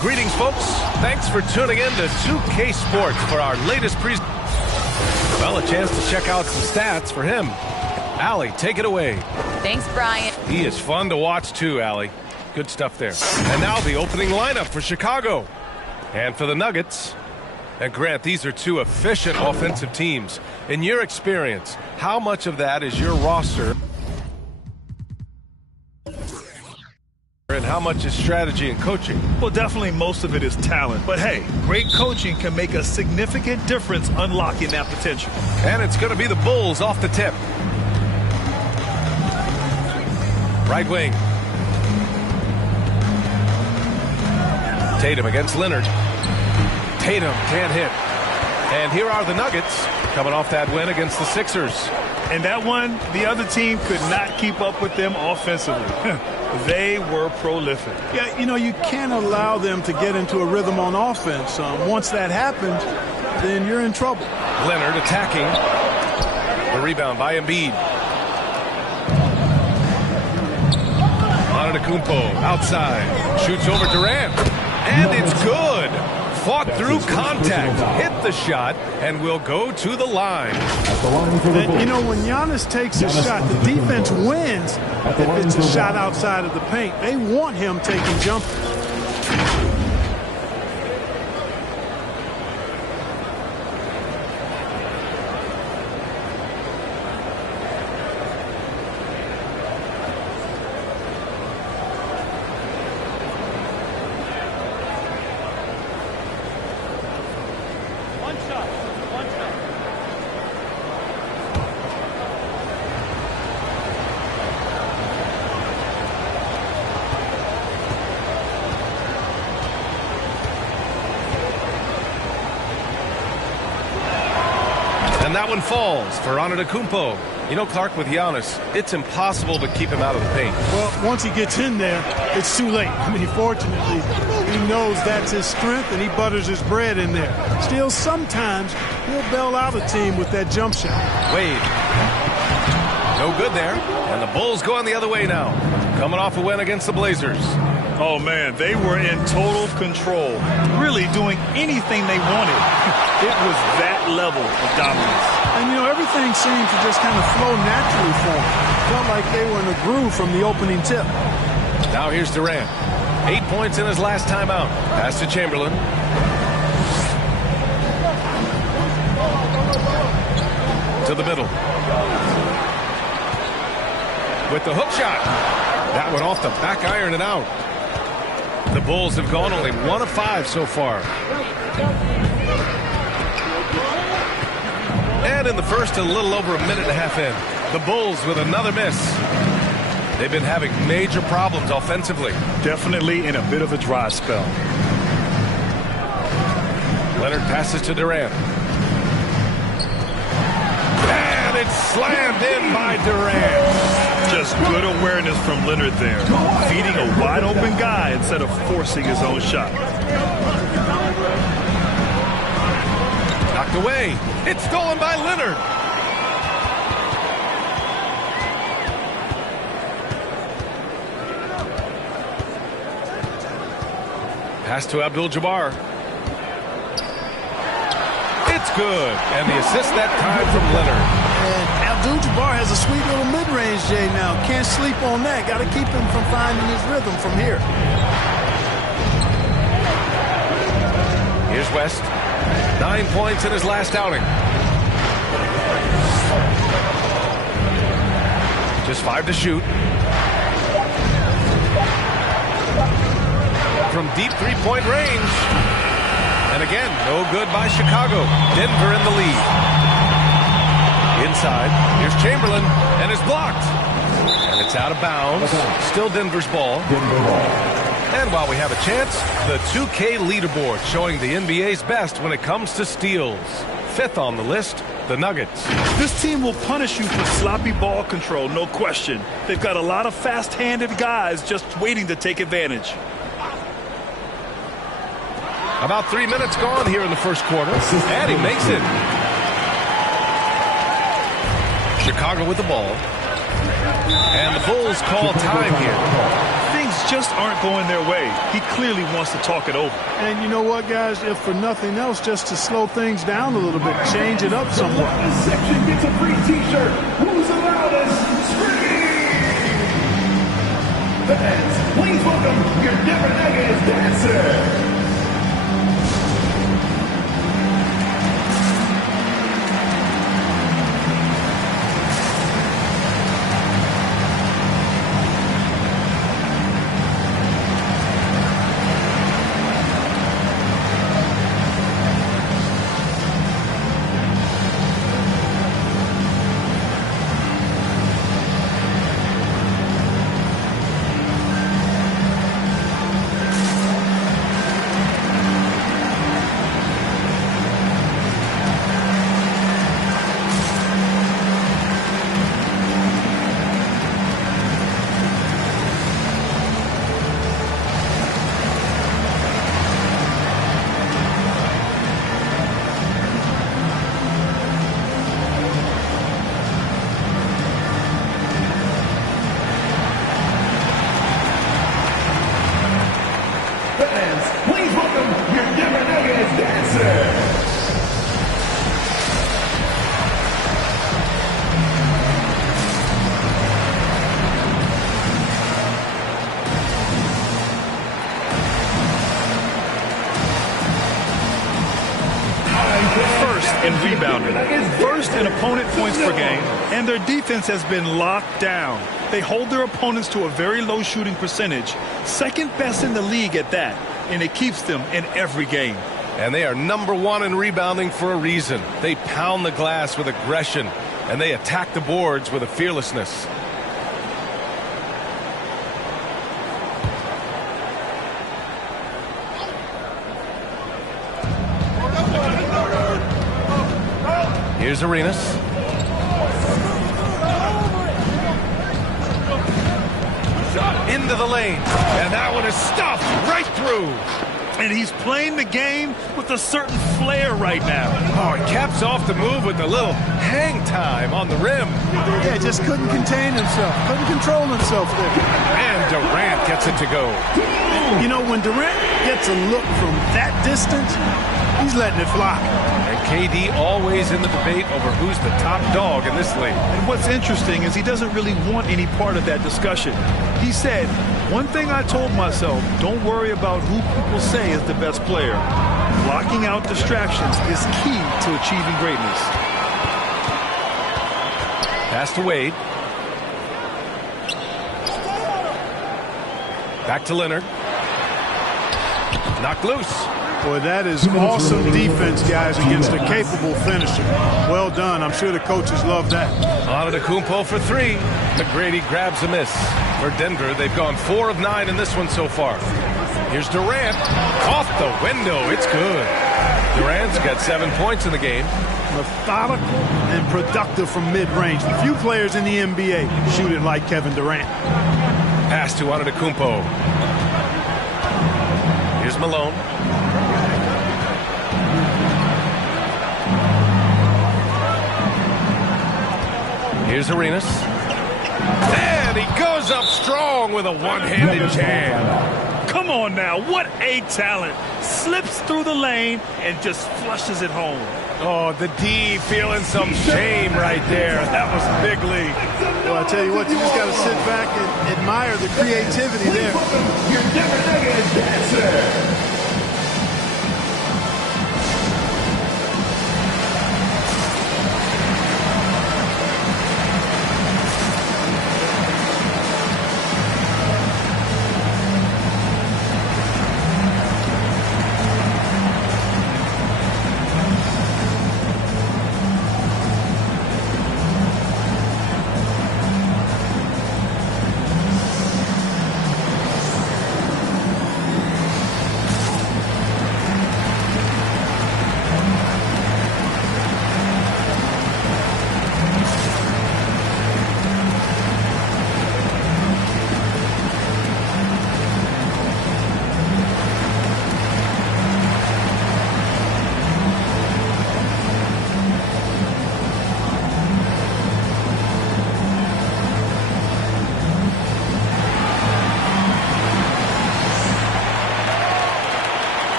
Greetings, folks. Thanks for tuning in to 2K Sports for our latest presentation. Well, a chance to check out some stats for him. Allie, take it away. Thanks, Brian. He is fun to watch, too, Allie. Good stuff there. And now the opening lineup for Chicago. And for the Nuggets. And Grant, these are two efficient offensive teams. In your experience, how much of that is your roster? And how much is strategy and coaching? Well, definitely most of it is talent. But hey, great coaching can make a significant difference unlocking that potential. And it's going to be the Bulls off the tip. Right wing. Tatum against Leonard. Tatum can't hit. And here are the Nuggets coming off that win against the Sixers. And that one, the other team could not keep up with them offensively. They were prolific. Yeah, you know, you can't allow them to get into a rhythm on offense. Once that happens, then you're in trouble. Leonard attacking. The rebound by Embiid. Antetokounmpo outside. Shoots over Durant. And it's good. Fought through contact. Hit the shot and will go to the line. And, you know, when Giannis takes a shot, the defense wins if it's a shot outside of the paint. They want him taking jumpers. And that one falls for Antetokounmpo. You know, Clark, with Giannis, it's impossible to keep him out of the paint. Well, once he gets in there, it's too late. I mean, fortunately, he knows that's his strength, and he butters his bread in there. Still, sometimes he'll bail out a team with that jump shot. Wade. No good there. And the Bulls going the other way now. Coming off a win against the Blazers. Oh, man, they were in total control, really doing anything they wanted. It was that level of dominance. And, you know, everything seemed to just kind of flow naturally for them. Felt like they were in a groove from the opening tip. Now here's Durant. 8 points in his last time out. Pass to Chamberlain. To the middle. With the hook shot. That one off the back iron and out. The Bulls have gone only 1 of 5 so far. And in the first, a little over a minute and a half in, the Bulls with another miss. They've been having major problems offensively. Definitely in a bit of a dry spell. Leonard passes to Durant. And it's slammed in by Durant. Just good awareness from Leonard there. Feeding a wide open guy instead of forcing his own shot. Knocked away. It's stolen by Leonard. Pass to Abdul-Jabbar. It's good. And the assist that time from Leonard. And Abdul-Jabbar has a sweet little mid-range, Jay, now. Can't sleep on that. Got to keep him from finding his rhythm from here. Here's West. 9 points in his last outing. Just 5 to shoot. From deep three-point range. And again, no good by Chicago. Denver in the lead. Inside, here's Chamberlain, and it's blocked. And it's out of bounds. Still Denver's ball. And while we have a chance, the 2K leaderboard showing the NBA's best when it comes to steals. 5th on the list, the Nuggets. This team will punish you for sloppy ball control, no question. They've got a lot of fast-handed guys just waiting to take advantage. About 3 minutes gone here in the first quarter, and he makes it. Chicago with the ball. And the Bulls call time here. Things just aren't going their way. He clearly wants to talk it over. And you know what, guys? If for nothing else, just to slow things down a little bit, change it up somewhat. This section gets a free T-shirt. Who's the loudest? Scream! Fans, please welcome your Denver Nuggets dancer. First in opponent points per game, and their defense has been locked down. They hold their opponents to a very low shooting percentage, second best in the league at that, and it keeps them in every game. And they are #1 in rebounding for a reason. They pound the glass with aggression, and they attack the boards with a fearlessness. Here's Arenas. Into the lane, and that one is stuffed right through. And he's playing the game with a certain flair right now. Oh, he caps off the move with a little hang time on the rim. Yeah, just couldn't contain himself, couldn't control himself there. And Durant gets it to go. You know, when Durant gets a look from that distance, he's letting it fly. And KD always in the debate over who's the top dog in this league. And what's interesting is he doesn't really want any part of that discussion. He said, one thing I told myself, don't worry about who people say is the best player. Blocking out distractions is key to achieving greatness. Pass to Wade. Back to Leonard. Knocked loose. Boy, that is awesome defense, guys, against a capable finisher. Well done. I'm sure the coaches love that. Antetokounmpo for 3. McGrady grabs a miss. For Denver, they've gone 4 of 9 in this one so far. Here's Durant. Off the window. It's good. Durant's got 7 points in the game. Methodical and productive from mid-range. Few players in the NBA shoot it like Kevin Durant. Pass to Antetokounmpo. Here's Malone. Here's Arenas. And he goes up strong with a one-handed jam. Come on now, what a talent. Slips through the lane and just flushes it home. Oh, the D feeling some shame right there. That was big league. Well, I tell you what, you just got to sit back and admire the creativity there. Your Denver Nuggets dancer.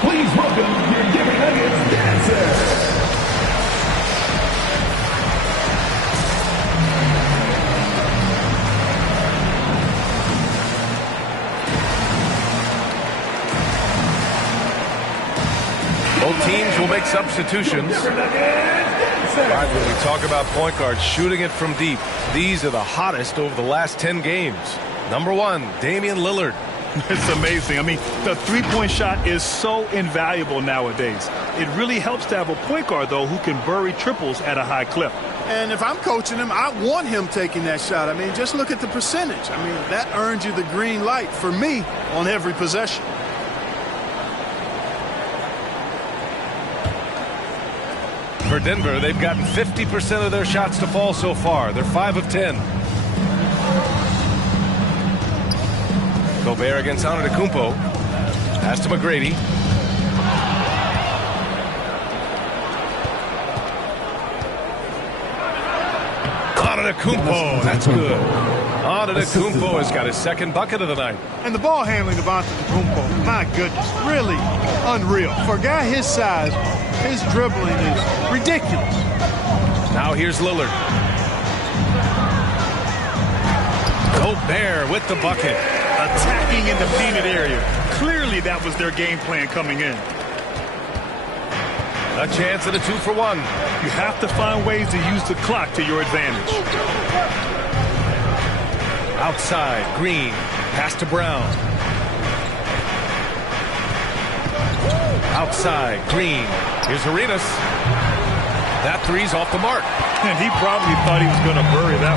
Please welcome your Denver Nuggets dancer. Both teams will make substitutions. All right, when we talk about point guards shooting it from deep, these are the hottest over the last 10 games. #1, Damian Lillard. It's amazing. I mean, the three-point shot is so invaluable nowadays. It really helps to have a point guard, though, who can bury triples at a high clip. And if I'm coaching him, I want him taking that shot. I mean, just look at the percentage. I mean, that earns you the green light for me on every possession. For Denver, they've gotten 50% of their shots to fall so far. They're 5 of 10. Gobert against Antetokounmpo. Pass to McGrady. Antetokounmpo, that's good. Antetokounmpo has got his second bucket of the night. And the ball handling of Antetokounmpo, my goodness, really unreal. For a guy his size, his dribbling is ridiculous. Now here's Lillard. Gobert with the bucket. Attacking in the painted area. Clearly that was their game plan coming in. A chance at a 2-for-1. You have to find ways to use the clock to your advantage. Outside, Green. Pass to Brown. Outside, Green. Here's Arenas. That three's off the mark. And he probably thought he was going to bury that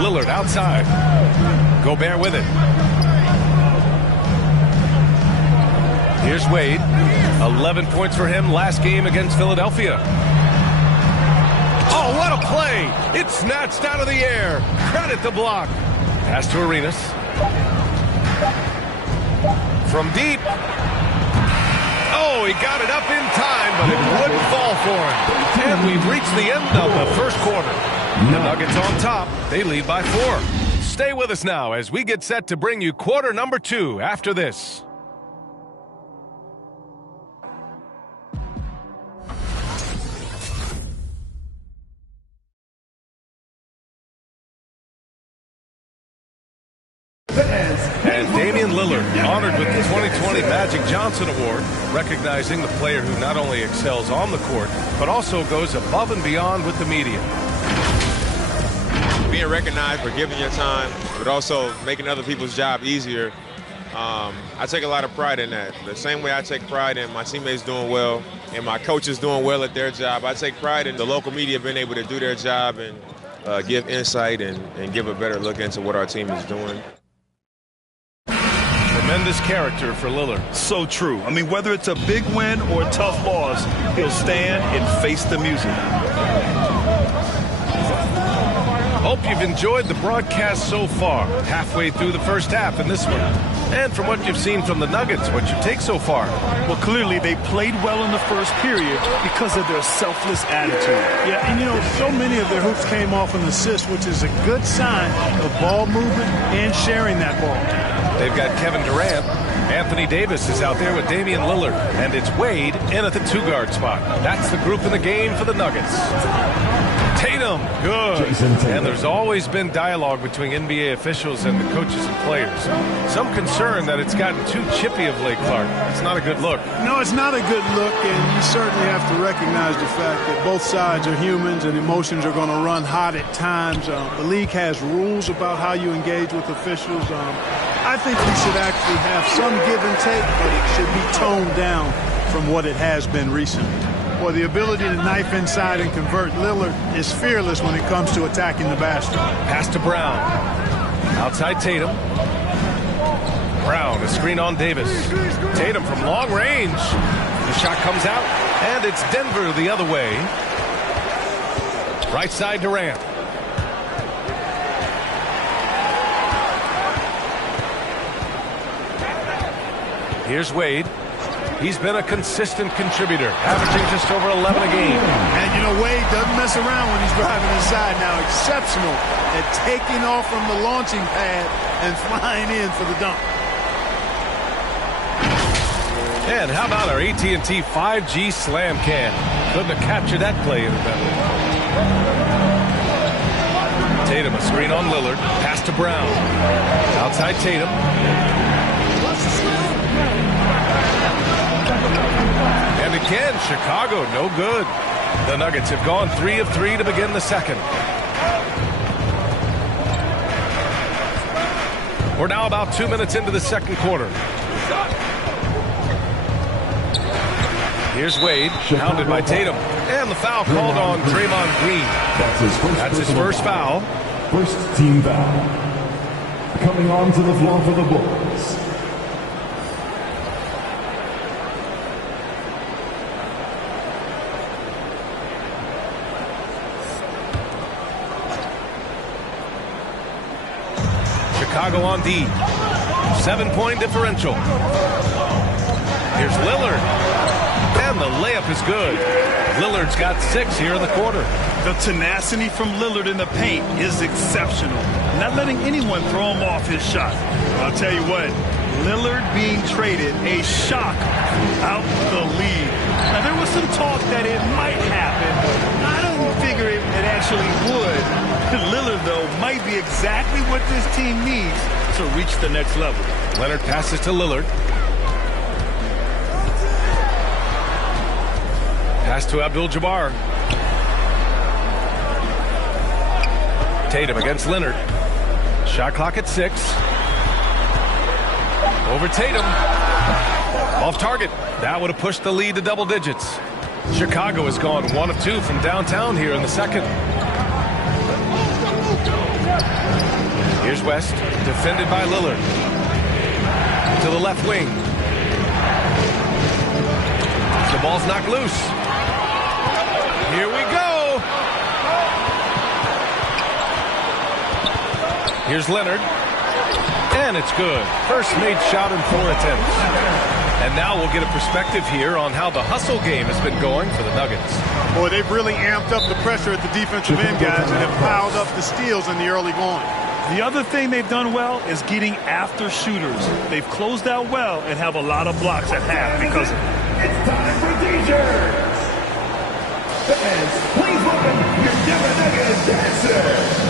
one. Lillard outside. Gobert with it. Here's Wade. 11 points for him last game against Philadelphia. Oh, what a play! It's snatched out of the air. Credit the block. Pass to Arenas. From deep. Oh, he got it up in time, but it wouldn't fall for him. And we've reached the end of the first quarter. The Nuggets on top. They lead by 4. Stay with us now as we get set to bring you quarter number 2 after this. And Damian Lillard, honored with the 2020 Magic Johnson Award, recognizing the player who not only excels on the court, but also goes above and beyond with the media. Being recognized for giving your time, but also making other people's job easier, I take a lot of pride in that. The same way I take pride in my teammates doing well and my coaches doing well at their job, I take pride in the local media being able to do their job and give insight and give a better look into what our team is doing. Tremendous character for Lillard. So true. I mean, whether it's a big win or a tough loss, he'll stand and face the music. Hope you've enjoyed the broadcast so far. Halfway through the first half in this one. And from what you've seen from the Nuggets, what's your take so far? Well, clearly they played well in the first period because of their selfless attitude. Yeah, and you know, so many of their hoops came off an assist, which is a good sign of ball movement and sharing that ball. They've got Kevin Durant. Anthony Davis is out there with Damian Lillard. And it's Wade in at the 2-guard spot. That's the group in the game for the Nuggets. Tatum, good. And there's always been dialogue between NBA officials and the coaches and players. Some concern that it's gotten too chippy of late, Clark. It's not a good look. No, it's not a good look, and you certainly have to recognize the fact that both sides are humans and emotions are going to run hot at times. The league has rules about how you engage with officials. I think we should actually have some give and take, but it should be toned down from what it has been recently. Boy, the ability to knife inside and convert, Lillard is fearless when it comes to attacking the basket. Pass to Brown. Outside Tatum. Brown, a screen on Davis. Tatum from long range. The shot comes out, and it's Denver the other way. Right side Durant. Here's Wade. He's been a consistent contributor, averaging just over 11 a game. And, you know, Wade doesn't mess around when he's driving inside now. Exceptional at taking off from the launching pad and flying in for the dunk. And how about our AT&T 5G Slam Cam? Couldn't have captured that play any better. Tatum, a screen on Lillard. Pass to Brown. Outside Tatum. And again, Chicago, no good. The Nuggets have gone 3 of 3 to begin the second. We're now about 2 minutes into the second quarter. Here's Wade, hounded by Tatum. And the foul called on Draymond Green. That's his first foul. First team foul. Coming onto the floor for the Bulls. Chicago on D. 7-point differential. Here's Lillard. And the layup is good. Lillard's got 6 here in the quarter. The tenacity from Lillard in the paint is exceptional. Not letting anyone throw him off his shot. I'll tell you what, Lillard being traded, a shock out the league. Now, there was some talk that it might happen. I don't figure it actually would. Lillard, though, might be exactly what this team needs to reach the next level. Leonard passes to Lillard. Pass to Abdul-Jabbar. Tatum against Leonard. Shot clock at 6. Over Tatum. Off target. That would have pushed the lead to double digits. Chicago has gone 1 of 2 from downtown here in the second. Here's West, defended by Lillard. To the left wing. The ball's knocked loose. Here we go. Here's Leonard. And it's good. First made shot in 4 attempts. And now we'll get a perspective here on how the hustle game has been going for the Nuggets. Boy, they've really amped up the pressure at the defensive end, guys, and have piled up the steals in the early going. The other thing they've done well is getting after shooters. They've closed out well and have a lot of blocks at half because of it. It's time for D-shirts. Fans, please welcome your Denver Nuggets dancer.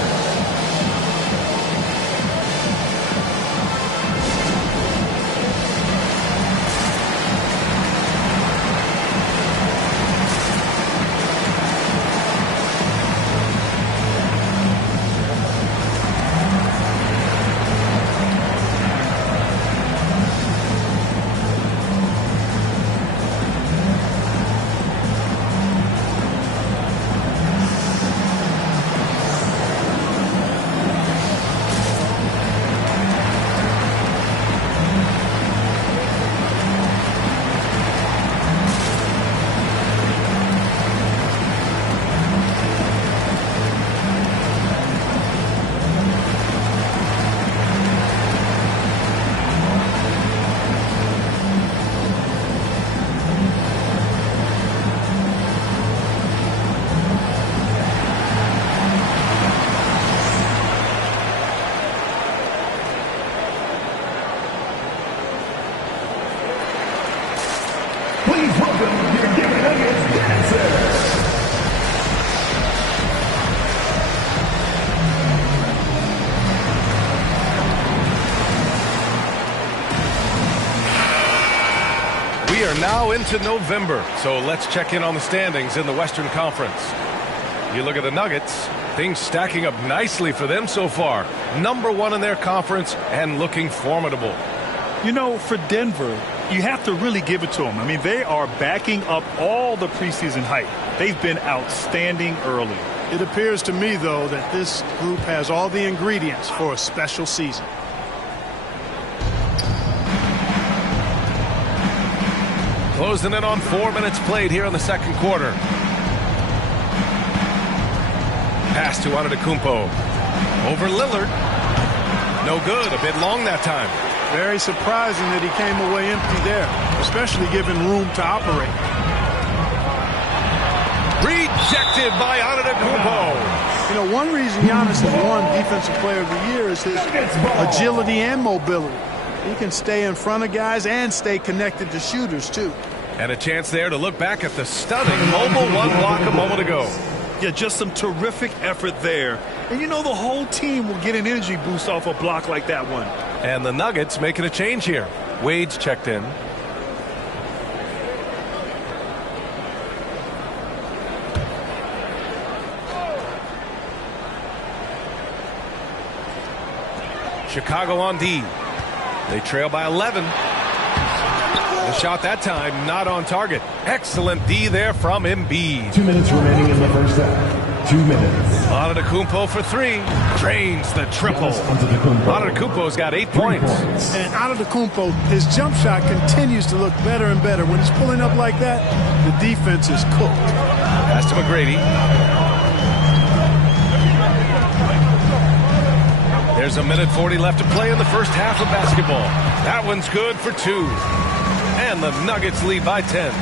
Please welcome your Denver Nuggets dancer. We are now into November, so let's check in on the standings in the Western Conference. You look at the Nuggets, things stacking up nicely for them so far. #1 in their conference and looking formidable. You know, for Denver, you have to really give it to them. I mean, they are backing up all the preseason hype. They've been outstanding early. It appears to me, though, that this group has all the ingredients for a special season. Closing in on 4 minutes played here in the second quarter. Pass to Antetokounmpo. Over Lillard. No good. A bit long that time. Very surprising that he came away empty there, especially given room to operate. Rejected by Antetokounmpo. You know, one reason Giannis has won Defensive Player of the Year is his agility and mobility. He can stay in front of guys and stay connected to shooters, too. And a chance there to look back at the stunning mobile one block a moment ago. Yeah, just some terrific effort there. And you know the whole team will get an energy boost off a block like that one. And the Nuggets making a change here. Wade's checked in. Chicago on D. They trail by 11. The shot that time not on target. Excellent D there from Embiid. 2 minutes remaining in the first half. 2 minutes. Antetokounmpo for 3. Drains the triple. Antetokounmpo's got 8 points. And Antetokounmpo, his jump shot continues to look better and better. When he's pulling up like that, the defense is cooked. Pass to McGrady. There's a minute 40 left to play in the first half of basketball. That one's good for 2. And the Nuggets lead by 10.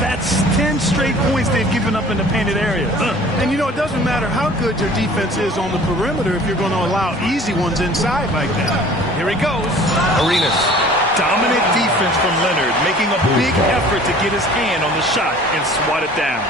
That's 10 straight points they've given up in the painted area. And, you know, it doesn't matter how good your defense is on the perimeter if you're going to allow easy ones inside like that. Here he goes. Arenas. Dominant defense from Leonard, making a big effort to get his hand on the shot and swat it down.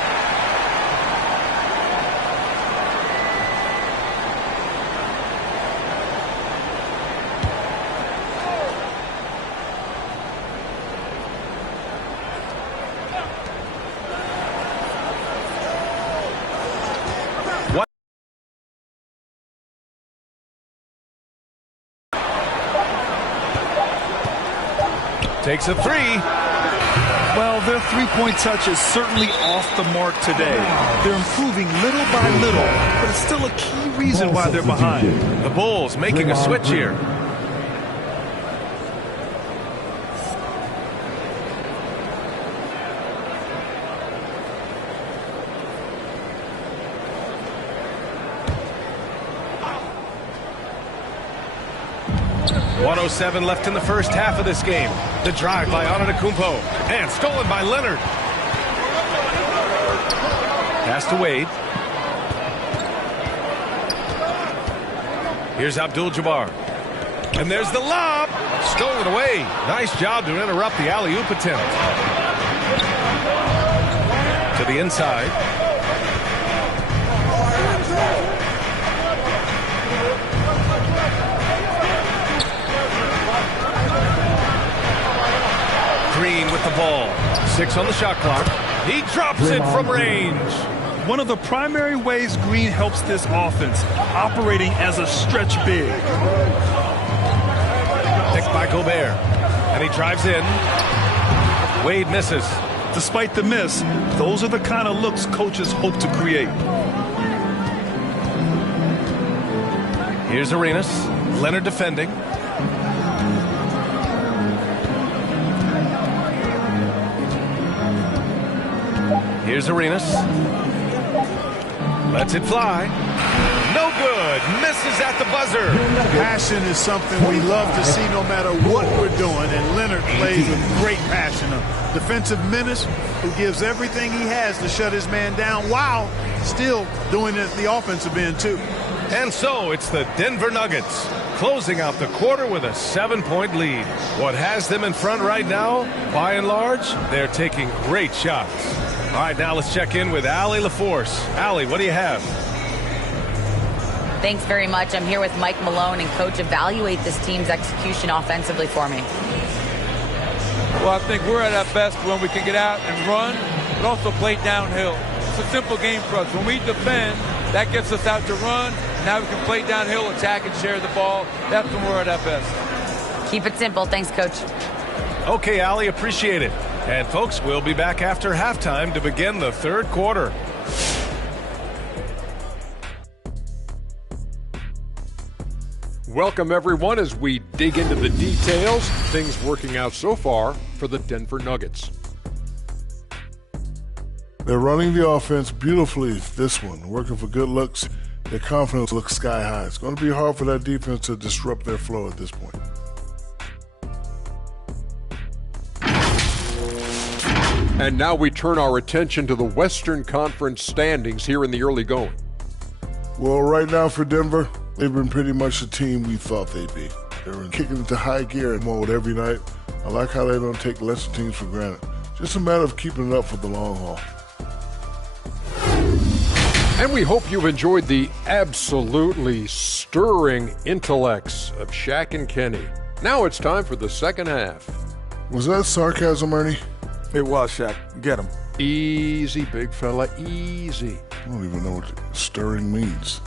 Takes a three. Well, their three-point touch is certainly off the mark today. They're improving little by little, but it's still a key reason why they're behind. The Bulls making a switch here. .107 left in the first half of this game. The drive by Antetokounmpo. And stolen by Leonard. Pass to Wade. Here's Abdul-Jabbar. And there's the lob. Stolen away. Nice job to interrupt the alley-oop attempt. To the inside. Green with the ball. 6 on the shot clock. He drops it from range. One of the primary ways Green helps this offense, operating as a stretch big. Picked by Gobert. And he drives in. Wade misses. Despite the miss, those are the kind of looks coaches hope to create. Here's Arenas. Leonard defending. Here's Arenas. Lets it fly. No good. Misses at the buzzer. Passion is something we love to see no matter what we're doing, and Leonard plays with great passion. A defensive menace who gives everything he has to shut his man down while still doing it at the offensive end, too. And so it's the Denver Nuggets closing out the quarter with a 7-point lead. What has them in front right now, by and large, they're taking great shots. All right, now let's check in with Allie LaForce. Allie, what do you have? Thanks very much. I'm here with Mike Malone, and Coach, evaluate this team's execution offensively for me. Well, I think we're at our best when we can get out and run, but also play downhill. It's a simple game for us. When we defend, that gets us out to run. Now we can play downhill, attack, and share the ball. That's when we're at our best. Keep it simple. Thanks, Coach. Okay, Allie, appreciate it. And, folks, we'll be back after halftime to begin the third quarter. Welcome, everyone, as we dig into the details. Things working out so far for the Denver Nuggets. They're running the offense beautifully, this one, working for good looks. Their confidence looks sky high. It's going to be hard for that defense to disrupt their flow at this point. And now we turn our attention to the Western Conference standings here in the early going. Well, right now for Denver, they've been pretty much the team we thought they'd be. They're kicking into high gear mode every night. I like how they don't take lesser teams for granted. Just a matter of keeping it up for the long haul. And we hope you've enjoyed the absolutely stirring intellects of Shaq and Kenny. Now it's time for the second half. Was that sarcasm, Ernie? It was, Shaq. Get him. Easy, big fella, easy. I don't even know what stirring means.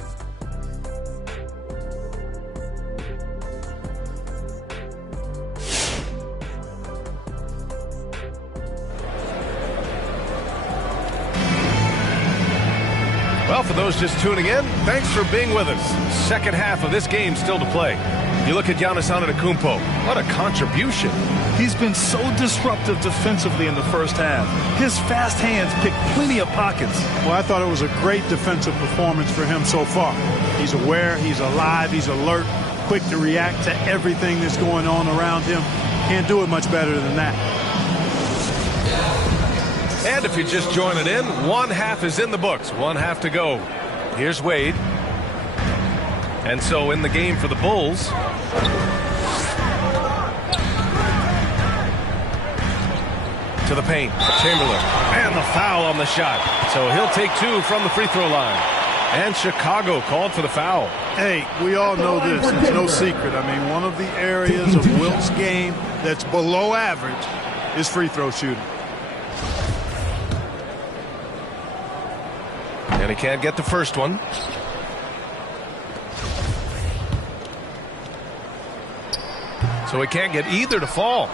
Well, for those just tuning in, thanks for being with us. Second half of this game still to play. You look at Giannis Antetokounmpo. What a contribution. He's been so disruptive defensively in the first half. His fast hands pick plenty of pockets. Well, I thought it was a great defensive performance for him so far. He's aware, he's alive, he's alert, quick to react to everything that's going on around him. Can't do it much better than that. And if you're just joining in, one half is in the books. One half to go. Here's Wade. And so in the game for the Bulls. To the paint. Chamberlain. And the foul on the shot. So he'll take two from the free throw line. And Chicago called for the foul. Hey, we all know this. It's no secret. I mean, one of the areas of Wilt's game that's below average is free throw shooting. And he can't get the first one. So he can't get either to fall.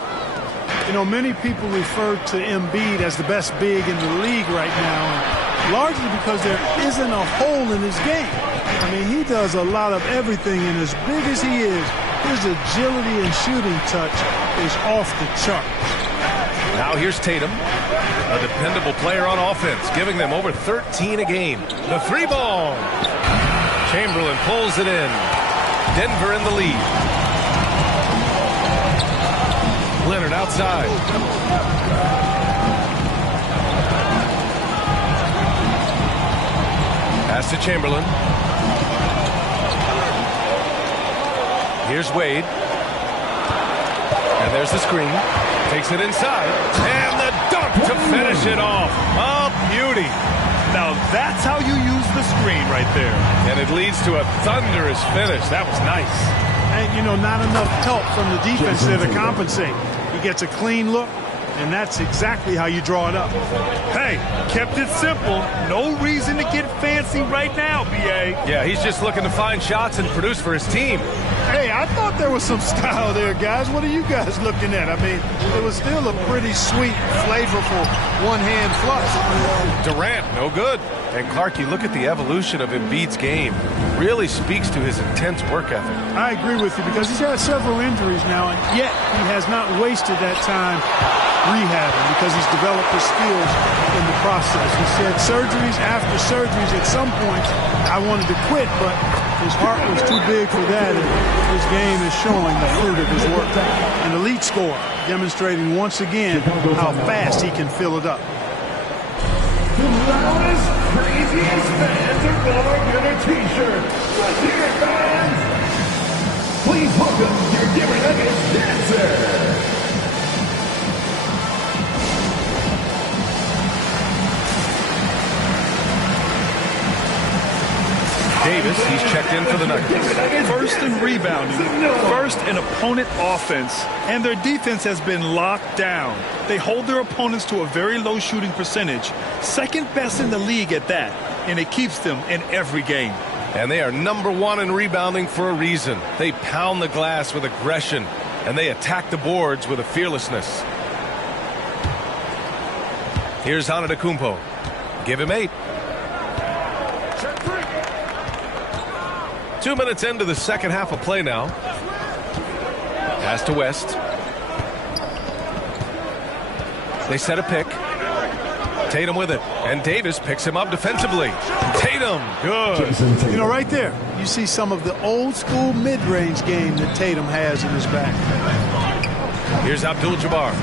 You know, many people refer to Embiid as the best big in the league right now, largely because there isn't a hole in his game. I mean, he does a lot of everything, and as big as he is, his agility and shooting touch is off the chart. Now here's Tatum, a dependable player on offense, giving them over 13 a game. The three ball. Chamberlain pulls it in. Denver in the lead. Leonard outside. Pass to Chamberlain. Here's Wade. And there's the screen. Takes it inside. And the dunk to finish it off. A beauty. Now that's how you use the screen right there. And it leads to a thunderous finish. That was nice. And, you know, not enough help from the defense there to compensate. He gets a clean look, and that's exactly how you draw it up. Hey, kept it simple. No reason to get fancy right now, B.A. Yeah, he's just looking to find shots and produce for his team. Hey, I thought there was some style there, guys. What are you guys looking at? I mean, it was still a pretty sweet, flavorful one-hand flush. Durant, no good. And Clarkie, look at the evolution of Embiid's game. Really speaks to his intense work ethic. I agree with you because he's had several injuries now, and yet he has not wasted that time rehabbing because he's developed his skills in the process. He said surgeries after surgeries at some point, I wanted to quit, but his heart was too big for that, and his game is showing the fruit of his work. An elite scorer, demonstrating once again how fast he can fill it up. The loudest, craziest fans are gonna get a t-shirt. Let's hear it, fans! Please welcome your Denver Nuggets dancer. Davis, he's checked in for the Nuggets. First in rebounding, first in opponent offense, and their defense has been locked down. They hold their opponents to a very low shooting percentage, second best in the league at that, and it keeps them in every game. And they are #1 in rebounding for a reason. They pound the glass with aggression, and they attack the boards with a fearlessness. Here's Antetokounmpo. Give him 8. 2 minutes into the second half of play now. Pass to West. They set a pick. Tatum with it. And Davis picks him up defensively. Tatum, good. You know, right there, you see some of the old school mid-range game that Tatum has in his back. Here's Abdul-Jabbar.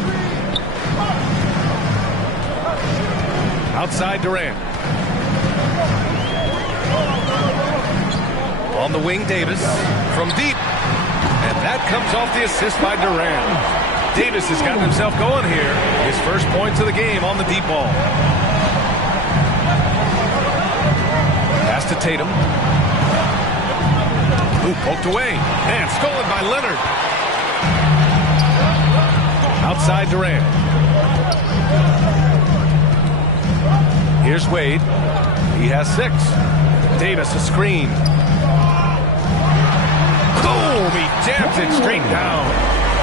Outside Durant. On the wing, Davis from deep. And that comes off the assist by Durant. Davis has gotten himself going here. His first points of the game on the deep ball. Pass to Tatum. Ooh, poked away. And stolen by Leonard. Outside Durant. Here's Wade. He has 6. Davis a screen. Boom! He jams it straight down.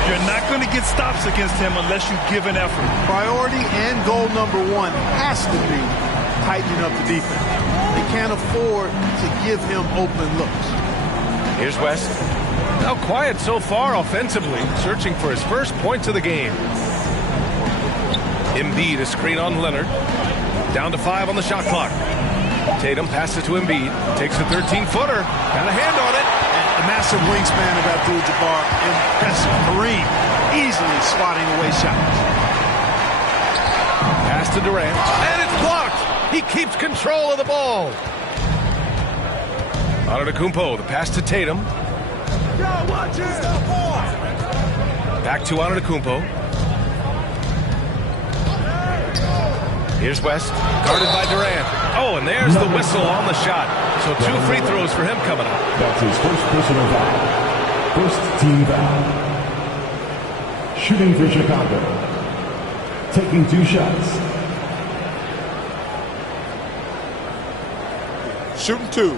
You're not going to get stops against him unless you give an effort. Priority and goal #1 has to be tightening up the defense. They can't afford to give him open looks. Here's West. Now quiet so far offensively, searching for his first points of the game. Embiid a screen on Leonard. Down to 5 on the shot clock. Tatum passes to Embiid. Takes a 13-footer. Got a hand on it. The massive wingspan of Abdul-Jabbar. Impressive. Kareem easily swatting away shots. Pass to Durant. And it's blocked. He keeps control of the ball. Antetokounmpo, the pass to Tatum. Back to Antetokounmpo. Here's West, guarded by Durant. Oh, and there's the whistle on the shot. So 2 free throws for him coming up. That's his first personal foul. First team foul. Shooting for Chicago. Taking 2 shots. Shooting 2.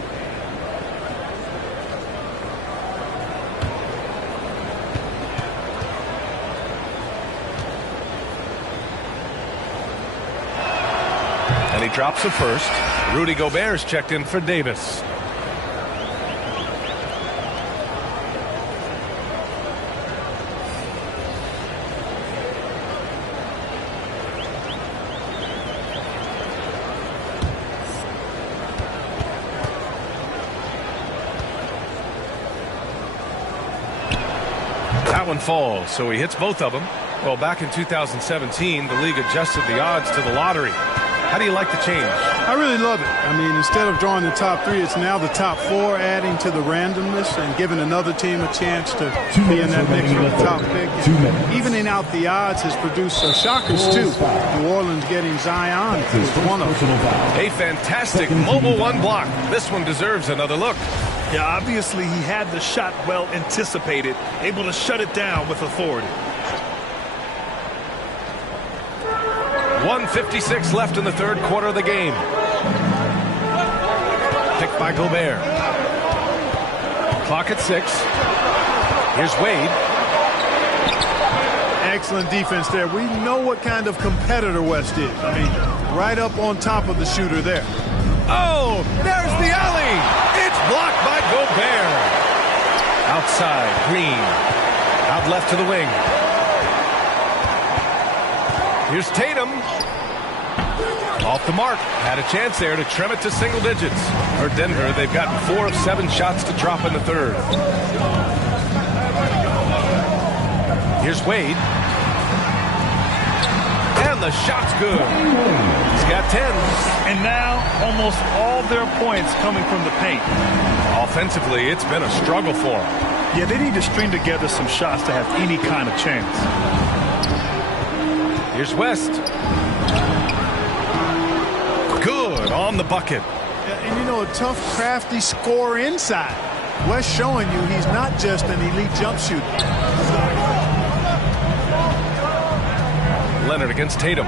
And he drops the first. Rudy Gobert's checked in for Davis. That one falls, so he hits both of them. Well, back in 2017, the league adjusted the odds to the lottery. How do you like the change? I really love it. I mean, instead of drawing the top 3, it's now the top 4, adding to the randomness and giving another team a chance to be in that mix for the top pick. Evening out the odds has produced shockers, too. New Orleans getting Zion is one of them. A fantastic mobile one block. This one deserves another look. Yeah, obviously he had the shot well anticipated, able to shut it down with authority. 1:56 left in the third quarter of the game. Picked by Gobert. Clock at 6. Here's Wade. Excellent defense there. We know what kind of competitor West is. I mean, right up on top of the shooter there. Oh, there's the alley. It's blocked by Gobert. Outside, Green. Out left to the wing. Here's Tatum. Off the mark. Had a chance there to trim it to single digits. For Denver, they've gotten 4 of 7 shots to drop in the third. Here's Wade. And the shot's good. He's got 10. And now almost all their points coming from the paint. Offensively, it's been a struggle for them. Yeah, they need to string together some shots to have any kind of chance. Here's West. Good on the bucket. And you know, a tough, crafty scorer inside. West showing you he's not just an elite jump shooter. Leonard against Tatum.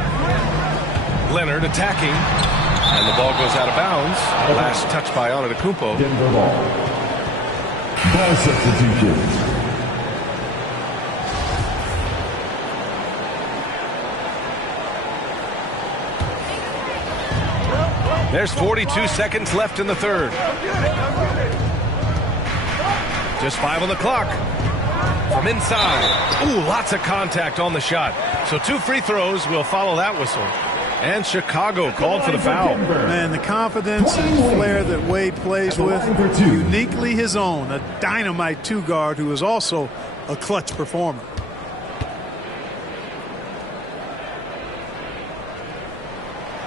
Leonard attacking. And the ball goes out of bounds. Last touch by Antetokounmpo. Denver ball. Ball substitution. There's 42 seconds left in the third. Just 5 on the clock. From inside. Ooh, lots of contact on the shot. So 2 free throws will follow that whistle. And Chicago called for the foul. Man, the confidence and flair that Wade plays with, uniquely his own. A dynamite 2-guard who is also a clutch performer.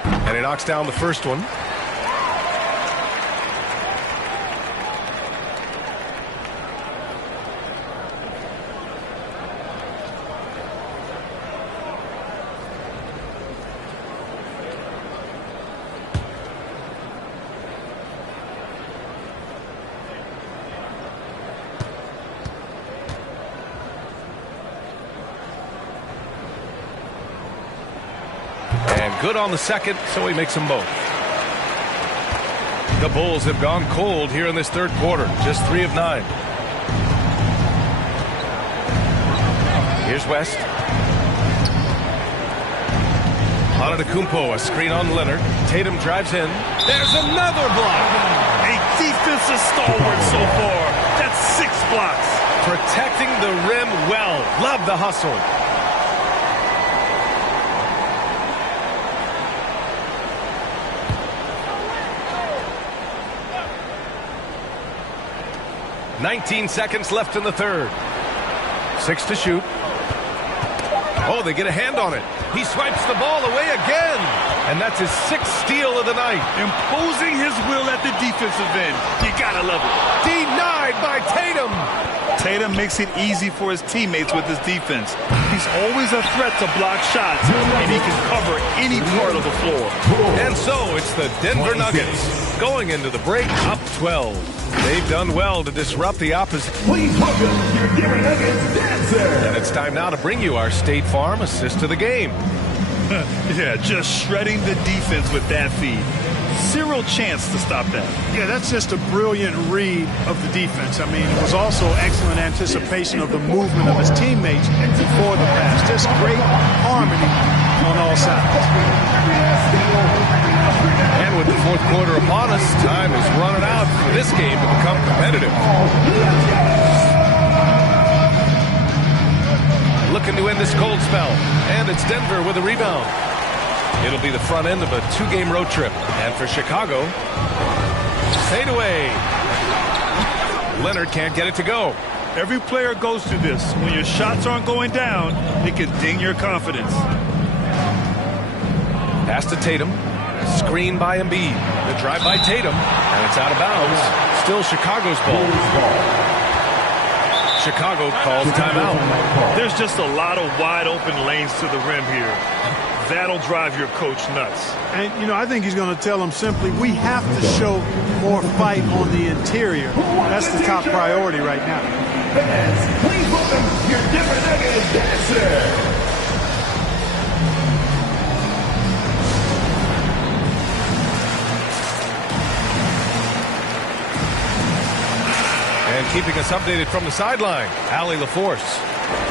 And he knocks down the first one. Good on the second, so he makes them both. The Bulls have gone cold here in this third quarter. Just 3 of 9. Here's West. Antetokounmpo, a screen on Leonard. Tatum drives in. There's another block. A defensive stalwart so far. That's 6 blocks. Protecting the rim well. Love the hustle. .19 seconds left in the third. 6 to shoot. Oh, they get a hand on it. He swipes the ball away again. And that's his 6th steal of the night. Imposing his will at the defensive end. You gotta love it. Denied by Tatum. Tatum makes it easy for his teammates with his defense. He's always a threat to block shots, and he can cover any part of the floor. And so it's the Denver Nuggets going into the break up 12. They've done well to disrupt the opposition. Please welcome your Denver Nuggets dancer. And it's time now to bring you our State Farm assist to the game. Yeah, just shredding the defense with that feed. Zero chance to stop that. Yeah, that's just a brilliant read of the defense. I mean, it was also excellent anticipation of the movement of his teammates before the pass. Just great harmony on all sides. with the fourth quarter upon us, time is running out for this game to become competitive. Looking to end this cold spell, and it's Denver with a rebound. It'll be the front end of a two-game road trip. And for Chicago, fade away. Leonard can't get it to go. Every player goes through this. When your shots aren't going down, it can ding your confidence. Pass to Tatum. Screen by Embiid. The drive by Tatum. And it's out of bounds. Still Chicago's ball. Chicago calls timeout. There's just a lot of wide open lanes to the rim here. That'll drive your coach nuts. And, you know, I think he's going to tell them simply, we have to show more fight on the interior. That's the top priority right now. Please welcome your Denver Nuggets dancer. And keeping us updated from the sideline, Allie LaForce.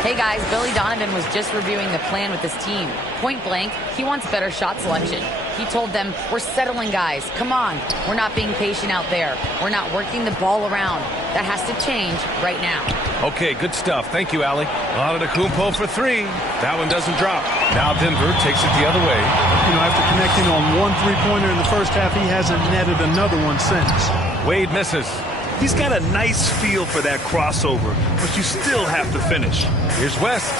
Hey guys, Billy Donovan was just reviewing the plan with his team. Point blank, he wants better shot selection. He told them, we're settling guys. Come on. We're not being patient out there. We're not working the ball around. That has to change right now. Okay, good stuff. Thank you, Allie. Antetokounmpo for three. That one doesn't drop. Now Denver takes it the other way. You know, after connecting on one three-pointer in the first half, he hasn't netted another one since. Wade misses. He's got a nice feel for that crossover, but you still have to finish. Here's West.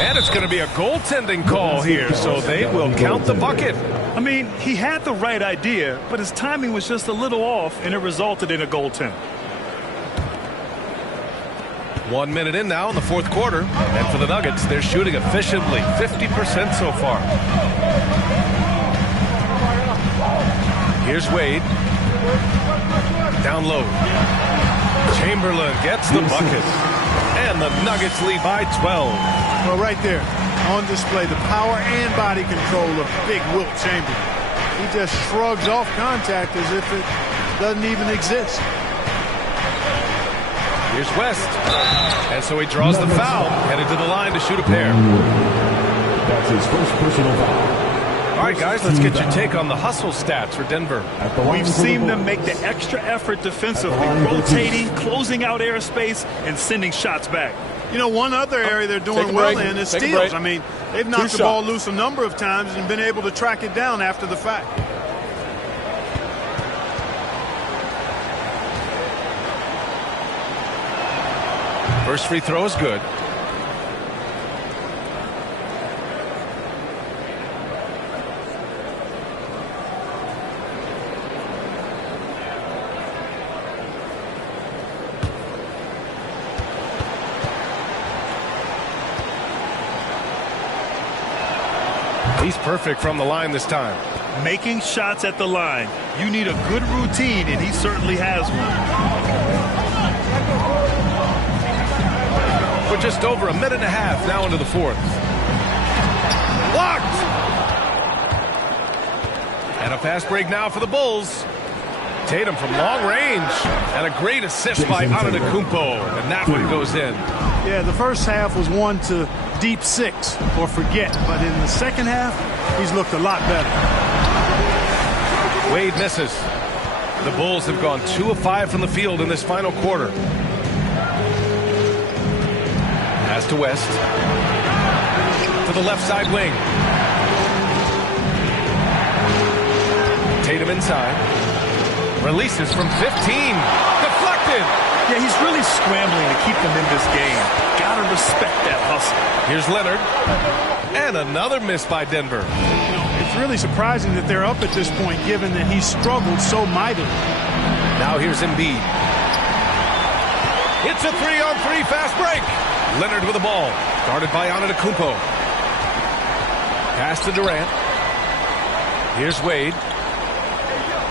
And it's going to be a goaltending call here, so they will count the bucket. I mean, he had the right idea, but his timing was just a little off, and it resulted in a goaltend. 1 minute in now in the fourth quarter. And for the Nuggets, they're shooting efficiently, 50% so far. Here's Wade. Down low. Chamberlain gets the bucket. And the Nuggets lead by 12. Well, right there, on display, the power and body control of big Wilt Chamberlain. He just shrugs off contact as if it doesn't even exist. Here's West. And so he draws the foul, headed to the line to shoot a pair. That's his first personal foul. All right, guys, let's get your take on the hustle stats for Denver. We've seen them make the extra effort defensively, rotating, closing out airspace, and sending shots back. You know, one other area they're doing well in is steals. I mean, they've knocked the ball loose a number of times and been able to track it down after the fact. First free throw is good. He's perfect from the line this time. Making shots at the line. You need a good routine, and he certainly has one. We're just over a minute and a half now into the fourth. Blocked! And a fast break now for the Bulls. Tatum from long range. And a great assist by Antetokounmpo. And that one goes in. Yeah, the first half was one to deep six or forget. But in the second half, he's looked a lot better. Wade misses. The Bulls have gone 2 of 5 from the field in this final quarter. Pass to West. To the left side wing. Tatum inside. Releases from 15. Deflected. Yeah, he's really scrambling to keep them in this game. Gotta respect that hustle. Here's Leonard. And another miss by Denver. It's really surprising that they're up at this point, given that he struggled so mightily. Now here's Embiid. It's a 3-on-3 fast break. Leonard with the ball. Guarded by Antetokounmpo. Pass to Durant. Here's Wade.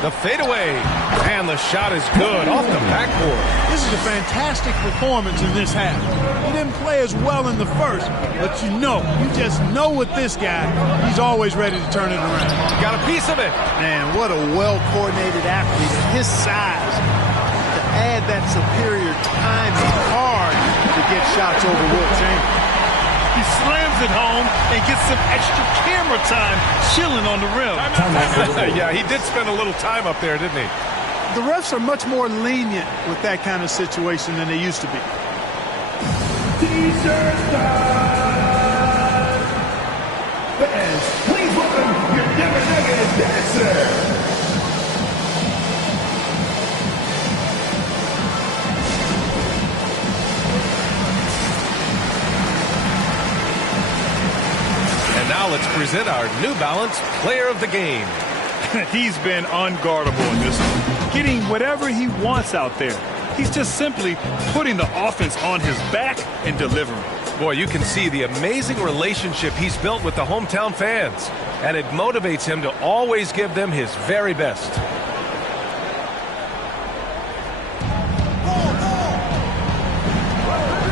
The fadeaway. And the shot is good off the backboard. This is a fantastic performance in this half. He didn't play as well in the first, but you just know with this guy, he's always ready to turn it around. Got a piece of it. Man, what a well-coordinated athlete at his size. To add that superior timing, hard to get shots over Wilt Chamberlain. He slams drives it home and gets some extra camera time chilling on the rim. Yeah, he did spend a little time up there, didn't he? The refs are much more lenient with that kind of situation than they used to be. T-shirt time! Fans, please welcome your Denver Nuggets dancer! And now let's present our New Balance Player of the Game. He's been unguardable in this one, getting whatever he wants out there. He's just simply putting the offense on his back and delivering. Boy, you can see the amazing relationship he's built with the hometown fans, and it motivates him to always give them his very best.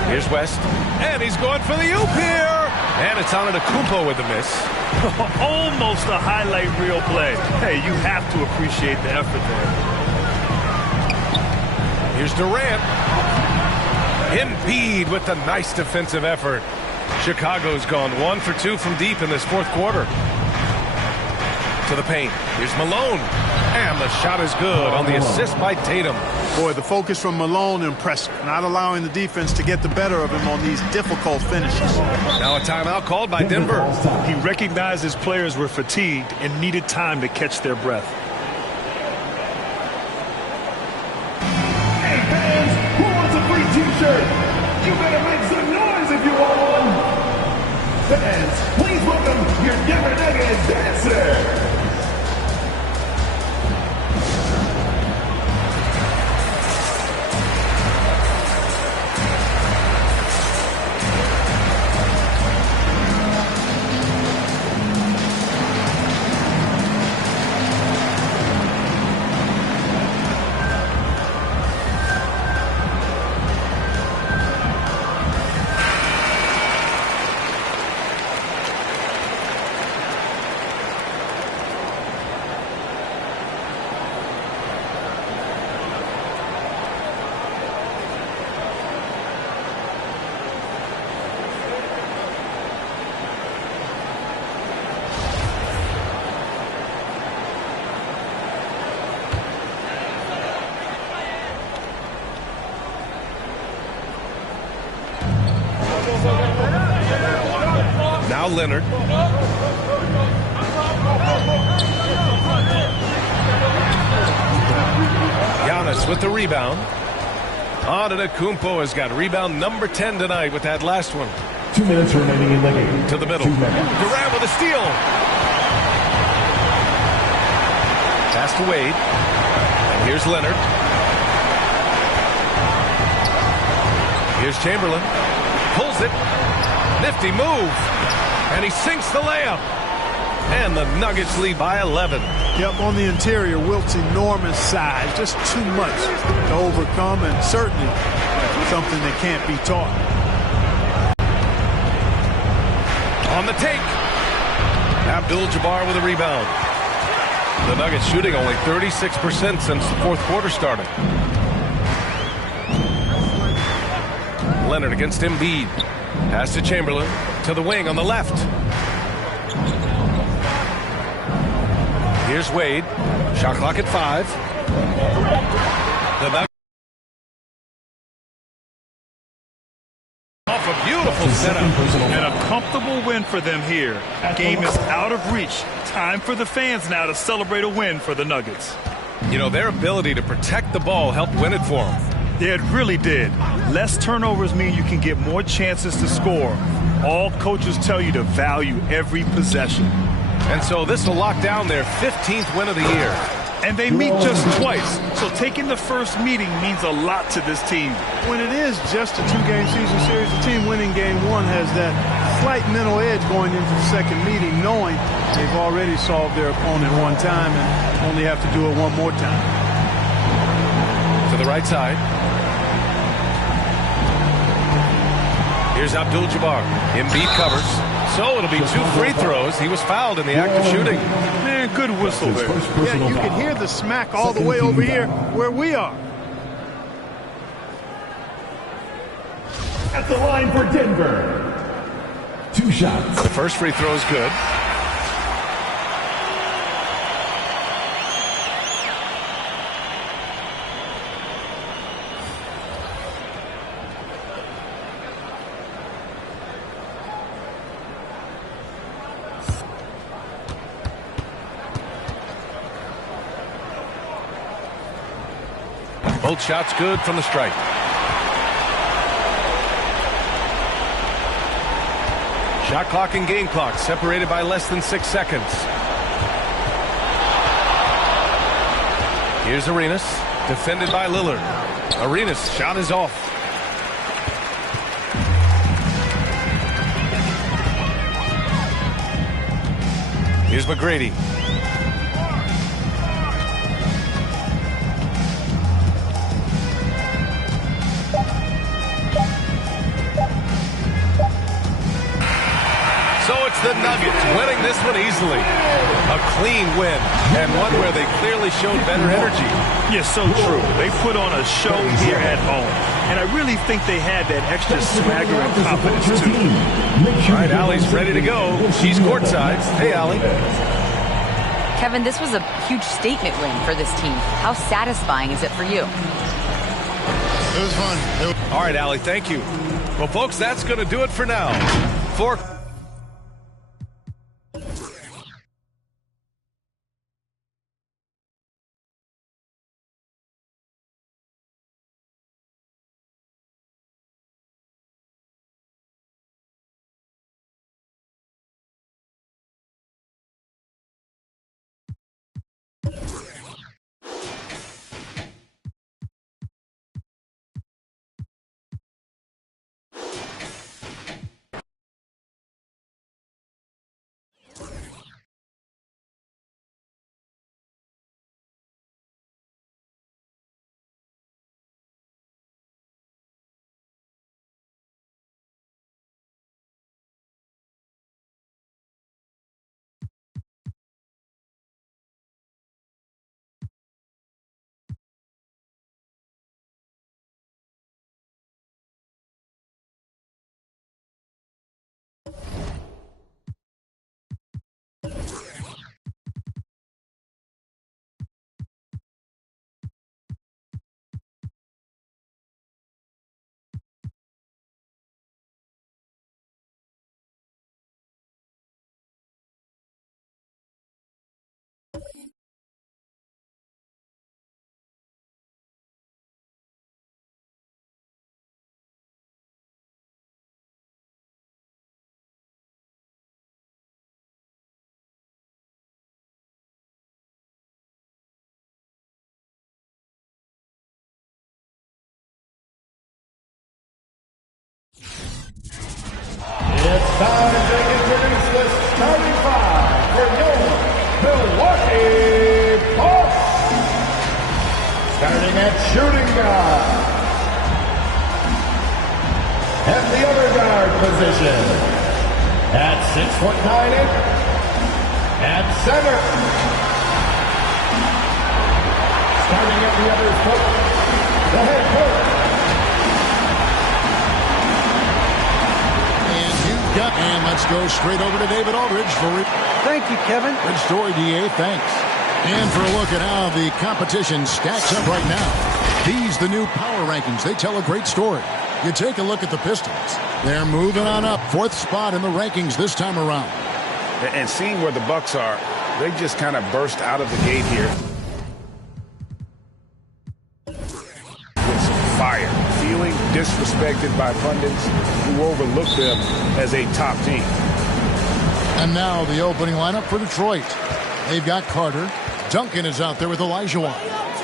Here's West, and he's going for the oop here. And it's Antetokounmpo with the miss. Almost a highlight reel play. Hey, you have to appreciate the effort there. Here's Durant. Embiid with the nice defensive effort. Chicago's gone 1 for 2 from deep in this fourth quarter. To the paint. Here's Malone. And the shot is good on the assist by Tatum. Boy, the focus from Malone impressive. Not allowing the defense to get the better of him on these difficult finishes. Now a timeout called by Denver. He recognized his players were fatigued and needed time to catch their breath. Hey fans, who wants a free t-shirt? You better make some noise if you want one. Fans, please welcome your Denver Nuggets dancer. Now Leonard. Giannis with the rebound. Antetokounmpo has got rebound number 10 tonight with that last one. 2 minutes remaining in the game. To the middle. Durant with a steal. Pass to Wade. And here's Leonard. Here's Chamberlain. Pulls it. Nifty move. And he sinks the layup. And the Nuggets lead by 11. Yep, on the interior, Wilt's enormous size. Just too much to overcome, and certainly something that can't be taught. On the take. Abdul-Jabbar with a rebound. The Nuggets shooting only 36% since the fourth quarter started. Leonard against Embiid. Pass to Chamberlain. To the wing on the left. Here's Wade. Shot clock at 5. The Nuggets off a beautiful setup. And a comfortable win for them here. Game is out of reach. Time for the fans now to celebrate a win for the Nuggets. You know, their ability to protect the ball helped win it for them. Yeah, it really did. Less turnovers mean you can get more chances to score. All coaches tell you to value every possession. And so this will lock down their 15th win of the year. And they meet just twice, so taking the first meeting means a lot to this team. When it is just a two-game season series, the team winning game one has that slight mental edge going into the second meeting, knowing they've already solved their opponent one time and only have to do it one more time. To the right side. Here's Abdul-Jabbar. Embiid covers. So it'll be 2 free throws. He was fouled in the act of shooting. Man, good whistle there. Yeah, you can hear the smack all the way over here where we are. At the line for Denver. 2 2 shots. The first free throw is good. Both shots good from the stripe. Shot clock and game clock separated by less than 6 seconds. Here's Arenas, defended by Lillard. Arenas' shot is off. Here's McGrady. The Nuggets winning this one easily. A clean win, and one where they clearly showed better energy. Yes, so true. They put on a show here at home, and I really think they had that extra swagger and confidence, too. All right, Allie's ready to go. She's courtside. Hey, Allie. Kevin, this was a huge statement win for this team. How satisfying is it for you? It was fun. All right, Allie, thank you. Well, folks, that's going to do it for now. It's time to introduce the starting five for your Milwaukee Bucks. Starting at shooting guard. At the other guard position. At 6'9" at center. Starting at the other foot, the head coach. And let's go straight over to David Aldridge for Thank you, Kevin. Good story, DA. Thanks. And for a look at how the competition stacks up right now. These the new power rankings. They tell a great story. You take a look at the Pistons. They're moving on up. 4th spot in the rankings this time around. And seeing where the Bucks are, they just kind of burst out of the gate here with some fire. Feeling disrespected by pundits who overlook them as a top team. And now the opening lineup for Detroit. They've got Carter. Duncan is out there with Olajuwon.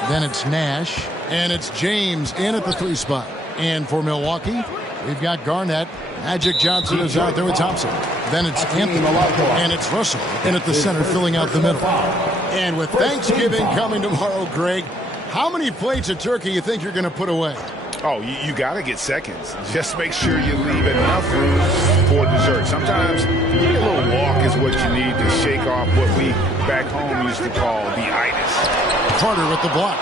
Then it's Nash. And it's James in at the 3 spot. And for Milwaukee, we've got Garnett. Magic Johnson is out there with Thompson. Then it's Anthony. And it's Russell in at the center, filling out the middle. And with Thanksgiving coming tomorrow, Greg, how many plates of turkey you think you're going to put away? Oh, you got to get seconds. Just make sure you leave enough room for dessert. Sometimes a little walk is what you need to shake off what we back home used to call the itis. Carter with the block.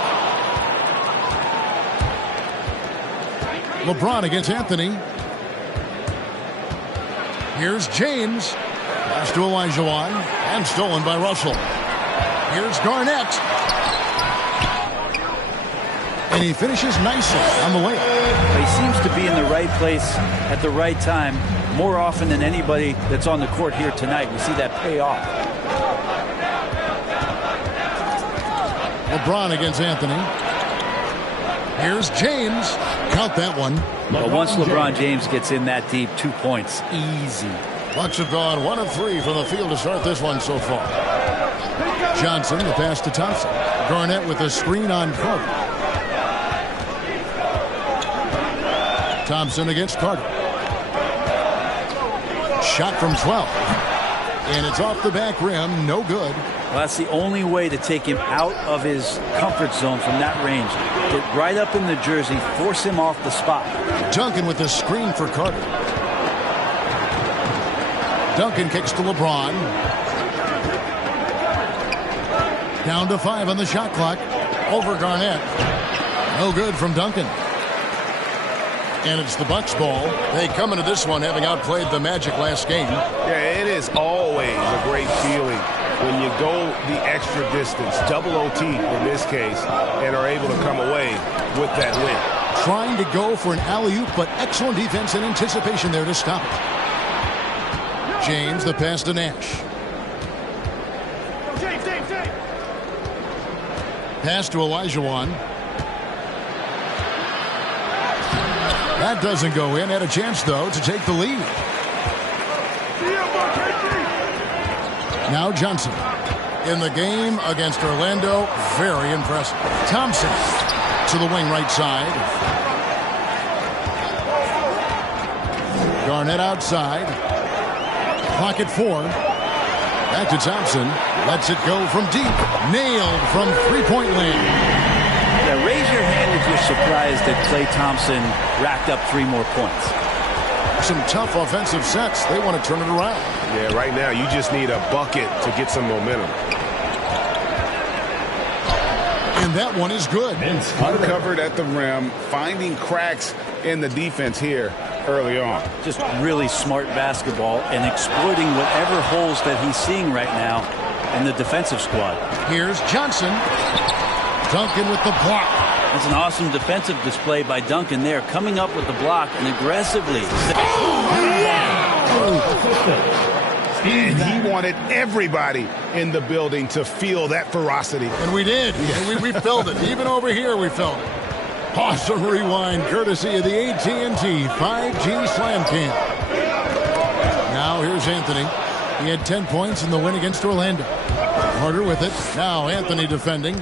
LeBron against Anthony. Here's James. Pass to Olajuwon. And stolen by Russell. Here's Garnett. And he finishes nicely on the layup. He seems to be in the right place at the right time more often than anybody that's on the court here tonight. We see that pay off. LeBron against Anthony. Here's James. Count that one. Well, once LeBron James gets in that deep, 2 points, easy. Bucks have gone 1 of 3 from the field to start this one so far. Johnson, the pass to Thompson. Garnett with a screen on Carter. Thompson against Carter. Shot from 12. And it's off the back rim. No good. Well, that's the only way to take him out of his comfort zone from that range. Get right up in the jersey, force him off the spot. Duncan with the screen for Carter. Duncan kicks to LeBron. Down to 5 on the shot clock. Over Garnett. No good from Duncan. And it's the Bucks ball. They come into this one having outplayed the Magic last game. Yeah, it is always a great feeling when you go the extra distance, double OT in this case, and are able to come away with that win. Trying to go for an alley-oop, but excellent defense and anticipation there to stop it. James, the pass to Nash. Pass to Olajuwon. That doesn't go in. Had a chance, though, to take the lead. Now Johnson. In the game against Orlando, very impressive. Thompson to the wing right side. Garnett outside. Clock at 4. Back to Thompson. Lets it go from deep. Nailed from three-point land. Yeah, raise your hand if you're surprised that Klay Thompson racked up 3 more points. Some tough offensive sets. They want to turn it around. Yeah, right now you just need a bucket to get some momentum. And that one is good. Uncovered at the rim, finding cracks in the defense here early on. Just really smart basketball and exploiting whatever holes that he's seeing right now in the defensive squad. Here's Johnson. Duncan with the block. That's an awesome defensive display by Duncan there, coming up with the block and aggressively. And he wanted everybody in the building to feel that ferocity. And we did. And we felt it. Even over here we felt it. Awesome rewind courtesy of the AT&T 5G Slam Cam. Now here's Anthony. He had 10 points in the win against Orlando. Carter with it. Now Anthony defending.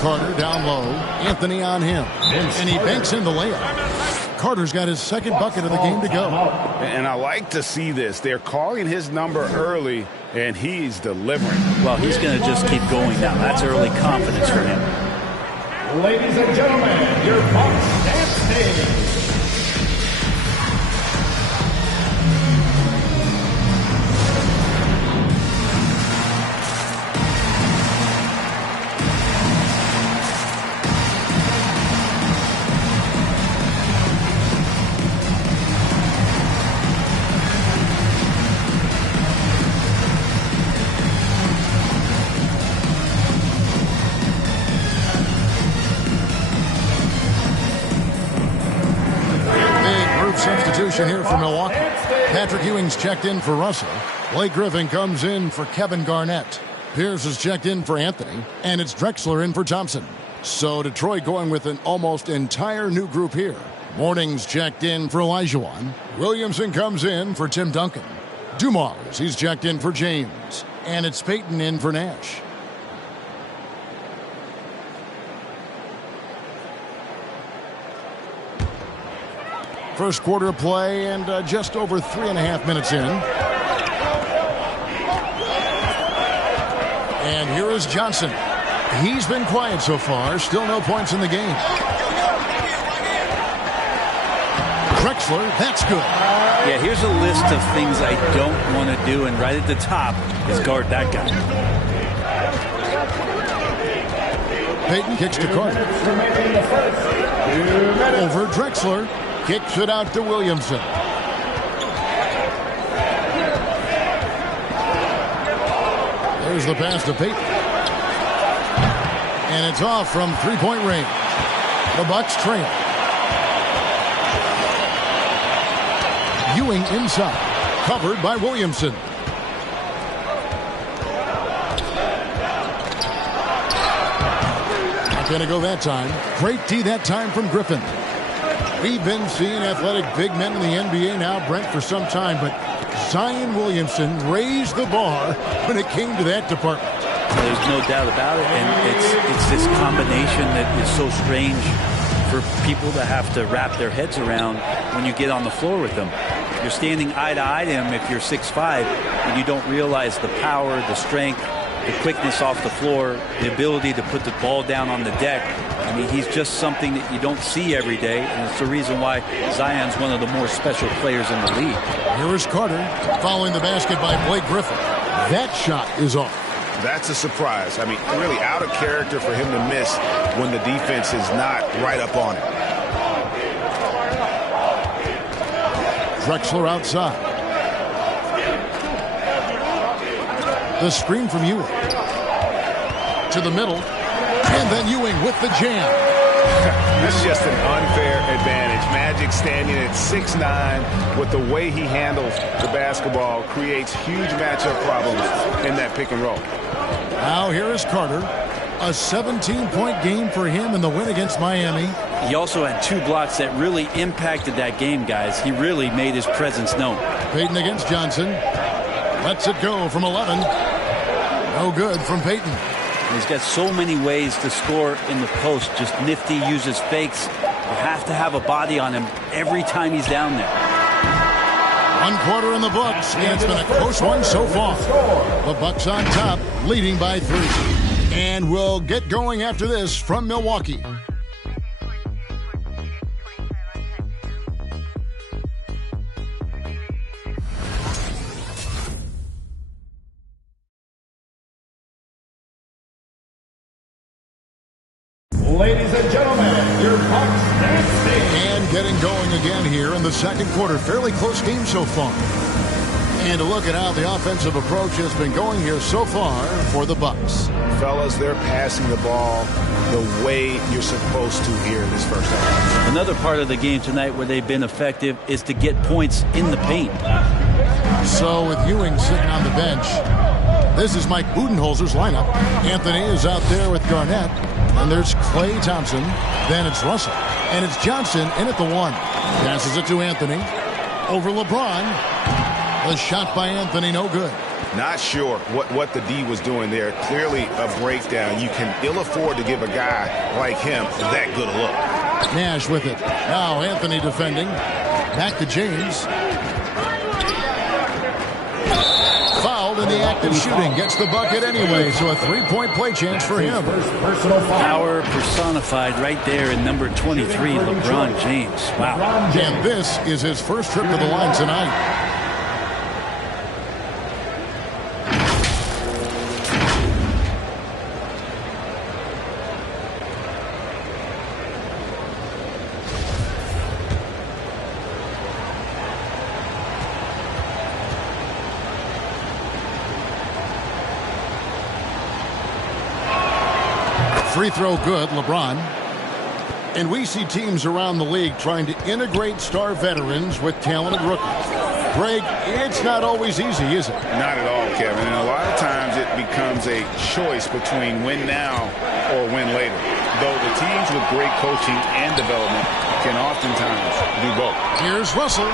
Carter down low. Anthony on him. And he banks in the layup. Carter's got his second bucket of the game to go. And I like to see this. They're calling his number early, and he's delivering. Well, he's going to just keep going now. That's early confidence for him. Ladies and gentlemen, your Bucks dance stage. Here for Milwaukee. Patrick Ewing's checked in for Russell. Blake Griffin comes in for Kevin Garnett. Pierce is checked in for Anthony. And it's Drexler in for Thompson. So Detroit going with an almost entire new group here. Morning's checked in for Olajuwon. Williamson comes in for Tim Duncan. Dumars, he's checked in for James. And it's Payton in for Nash. First quarter play and just over 3.5 minutes in. And here is Johnson. He's been quiet so far. Still no points in the game. Drexler, that's good. Yeah, here's a list of things I don't want to do, and right at the top is guard that guy. Payton kicks to Carter. Over Drexler. Kicks it out to Williamson. There's the pass to Payton. And it's off from three-point range. The Bucks trail. Ewing inside. Covered by Williamson. Not going to go that time. Great D that time from Griffin. We've been seeing athletic big men in the NBA now, Brent, for some time, but Zion Williamson raised the bar when it came to that department. There's no doubt about it, and it's this combination that is so strange for people to have to wrap their heads around when you get on the floor with them. You're standing eye to eye to him if you're 6'5", and you don't realize the power, the strength, the quickness off the floor, the ability to put the ball down on the deck. I mean, he's just something that you don't see every day, and it's the reason why Zion's one of the more special players in the league. Here is Carter following the basket by Blake Griffin. That shot is off. That's a surprise. I mean, really out of character for him to miss when the defense is not right up on him. Drexler outside. The screen from Ewing. To the middle. And then Ewing with the jam. That's just an unfair advantage. Magic standing at 6'9", with the way he handles the basketball creates huge matchup problems in that pick and roll. Now here is Carter. A 17-point game for him in the win against Miami. He also had 2 blocks that really impacted that game, guys. He really made his presence known. Payton against Johnson. Lets it go from 11. No good from Payton. He's got so many ways to score in the post. Just nifty, uses fakes. You have to have a body on him every time he's down there. 1 quarter in the books, and it's been a close one so far. The Bucks on top, leading by 3. And we'll get going after this from Milwaukee. Ladies and gentlemen, your Bucks dancing. And getting going again here in the second quarter. Fairly close game so far. And to look at how the offensive approach has been going here so far for the Bucks. Fellas, they're passing the ball the way you're supposed to here in this first half. Another part of the game tonight where they've been effective is to get points in the paint. So with Ewing sitting on the bench, this is Mike Budenholzer's lineup. Anthony is out there with Garnett. And there's Klay Thompson. Then it's Russell. And it's Johnson in at the 1. Passes it to Anthony. Over LeBron. The shot by Anthony, no good. Not sure what the D was doing there. Clearly a breakdown. You can ill afford to give a guy like him that good a look. Nash with it. Now Anthony defending. Back to James. Fouled in the act of shooting. Gets the bucket anyway, so a 3-point play chance for him. Power personified right there in number 23, LeBron James. Wow. And this is his first trip to the line tonight. Free throw good, LeBron. And we see teams around the league trying to integrate star veterans with talented rookies. Greg, it's not always easy, is it? Not at all, Kevin. And a lot of times it becomes a choice between win now or win later. Though the teams with great coaching and development can oftentimes do both. Here's Russell.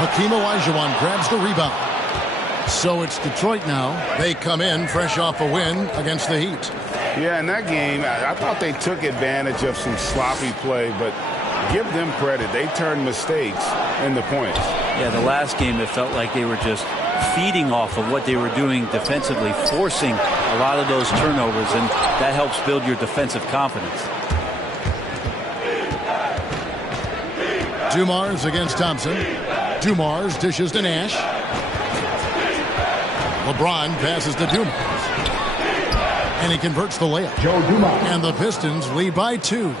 Hakeem Olajuwon grabs the rebound. So it's Detroit now. They come in fresh off a win against the Heat. Yeah, in that game, I thought they took advantage of some sloppy play, but give them credit. They turned mistakes into points. Yeah, the last game, it felt like they were just feeding off of what they were doing defensively, forcing a lot of those turnovers, and that helps build your defensive confidence. Dumars against Thompson. Dumars dishes to Nash. LeBron passes to Dumars. And he converts the layup. Joe Dumars. And the Pistons lead by 2.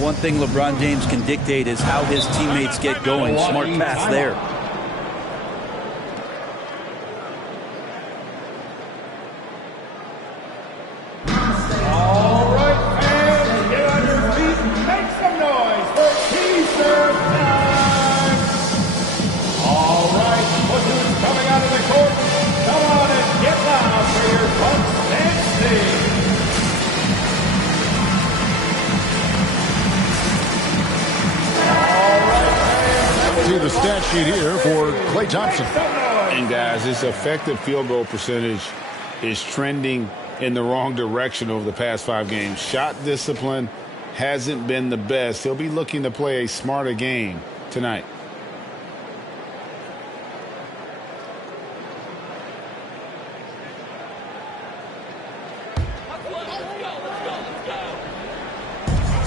One thing LeBron James can dictate is how his teammates get going. Smart pass there. All right, fans, get on your feet and make some noise for T-shirt time. All right, look who's coming out of the court. Come on and get loud for your Bucks and Steve. See the stat sheet here for Klay Thompson. And guys, his effective field goal percentage is trending in the wrong direction over the past 5 games. Shot discipline hasn't been the best. He'll be looking to play a smarter game tonight.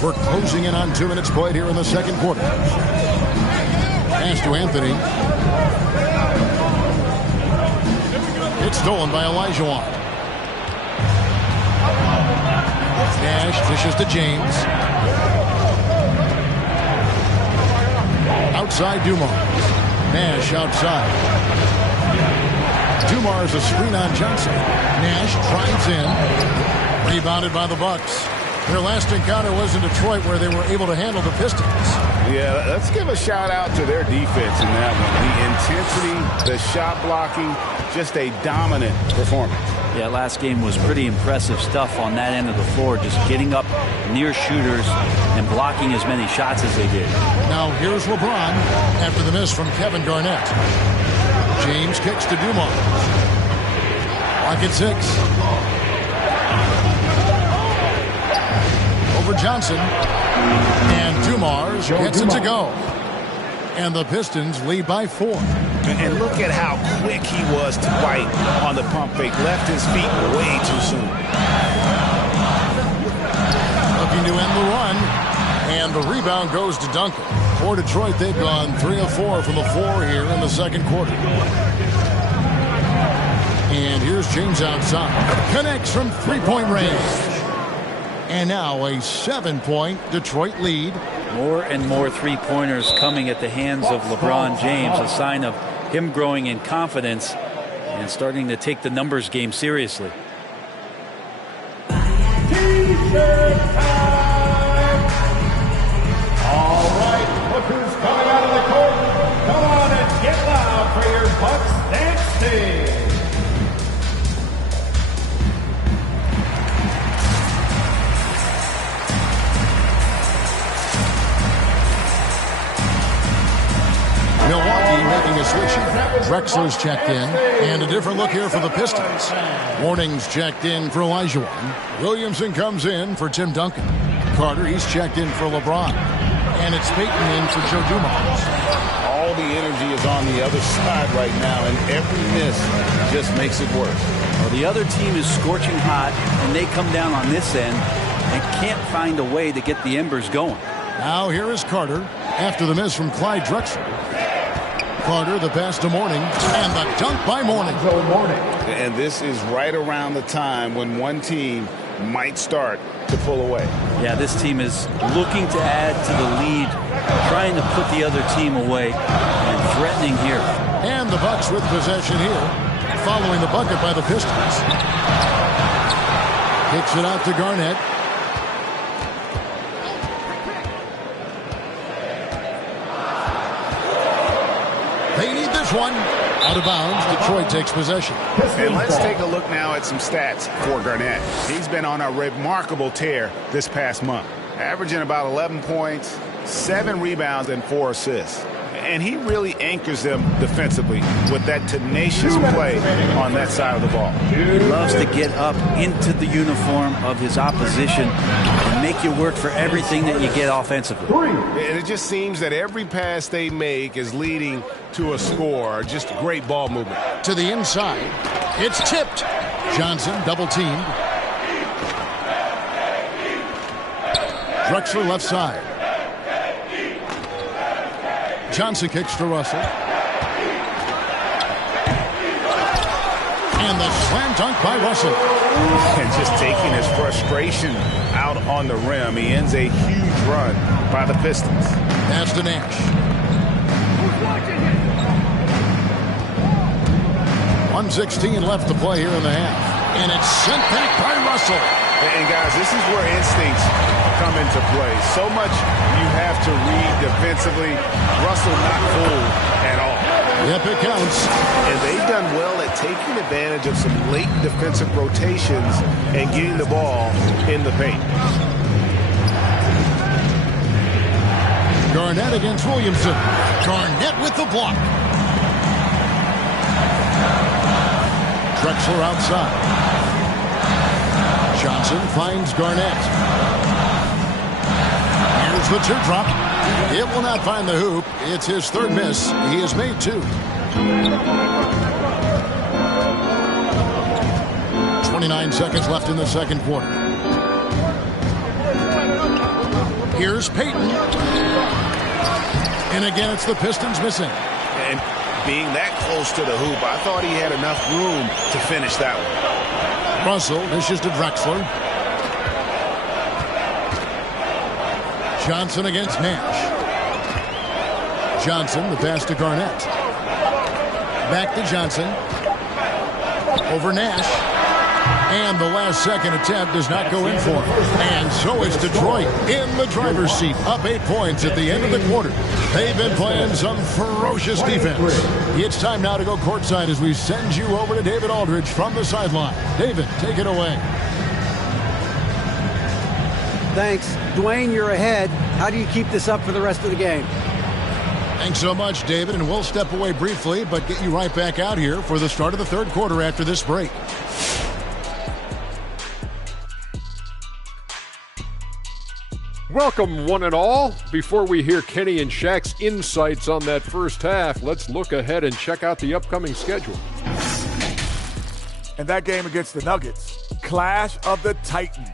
We're closing in on 2 minutes played here in the second quarter. Pass to Anthony. It's stolen by Olajuwon. Nash dishes to James. Outside Dumars. Nash outside. Dumars a screen on Johnson. Nash drives in. Rebounded by the Bucks. Their last encounter was in Detroit where they were able to handle the Pistons. Yeah, let's give a shout out to their defense in that one. The intensity, the shot blocking, just a dominant performance. Yeah, last game was pretty impressive stuff on that end of the floor, just getting up near shooters and blocking as many shots as they did. Now here's LeBron after the miss from Kevin Garnett. James kicks to Dumars. Clock at 6. Over Johnson, and Dumars gets it to go, and the Pistons lead by 4. And look at how quick he was to White on the pump fake. Left his feet way too soon. Looking to end the run, and the rebound goes to Duncan. For Detroit, they've gone 3 of 4 from the floor here in the second quarter. And here's James outside. Connects from three-point range. And now a 7-point Detroit lead. More and more three-pointers coming at the hands of LeBron James, a sign of him growing in confidence and starting to take the numbers game seriously. T-shirt time. All right, look who's coming out of the court. Come on and get loud for your Bucks dance team. Milwaukee making a switch here. Drexler's checked in, and a different look here for the Pistons. Warning's checked in for Olajuwon. Williamson comes in for Tim Duncan. Carter, he's checked in for LeBron. And it's Payton in for Joe Dumars. All the energy is on the other side right now, and every miss just makes it worse. Well, the other team is scorching hot, and they come down on this end and can't find a way to get the embers going. Now here is Carter after the miss from Clyde Drexler. Carter, the pass to Mourning, and the dunk by Mourning. And this is right around the time when one team might start to pull away. Yeah, this team is looking to add to the lead, trying to put the other team away, and threatening here. And the Bucks with possession here, following the bucket by the Pistons. Kicks it out to Garnett. They need this one. Out of bounds, Detroit takes possession. And let's take a look now at some stats for Garnett. He's been on a remarkable tear this past month, averaging about 11 points, 7 rebounds, and 4 assists. And he really anchors them defensively with that tenacious play on that side of the ball. He loves to get up into the uniform of his opposition and make you work for everything that you get offensively. And it just seems that every pass they make is leading to a score. Just great ball movement. To the inside. It's tipped. Johnson double-teamed. Drexler left side. Johnson kicks to Russell. And the slam dunk by Russell. And just taking his frustration out on the rim. He ends a huge run by the Pistons. Pass to Nash. 1:16 left to play here in the half. And it's sent back by Russell. And guys, this is where instincts come into play. So much you have to read defensively. Russell not fooled at all. Yep, it counts. And they've done well at taking advantage of some late defensive rotations and getting the ball in the paint. Garnett against Williamson. Garnett with the block. Drexler outside. Johnson finds Garnett. Here's the teardrop. It will not find the hoop. It's his third miss. He has made 2. 29 seconds left in the second quarter. Here's Payton. And again, it's the Pistons missing. And being that close to the hoop, I thought he had enough room to finish that one. Russell dishes to Drexler. Johnson against Nash. Johnson, the pass to Garnett. Back to Johnson. Over Nash. And the last second attempt does not go in for him. And so is Detroit in the driver's seat, up 8 points at the end of the quarter. They've been playing some ferocious defense. It's time now to go courtside as we send you over to David Aldridge from the sideline. David, take it away. Thanks. Dwayne, you're ahead. How do you keep this up for the rest of the game? Thanks so much, David, and we'll step away briefly, but get you right back out here for the start of the third quarter after this break. Welcome, one and all. Before we hear Kenny and Shaq's insights on that first half, let's look ahead and check out the upcoming schedule. And that game against the Nuggets, Clash of the Titans.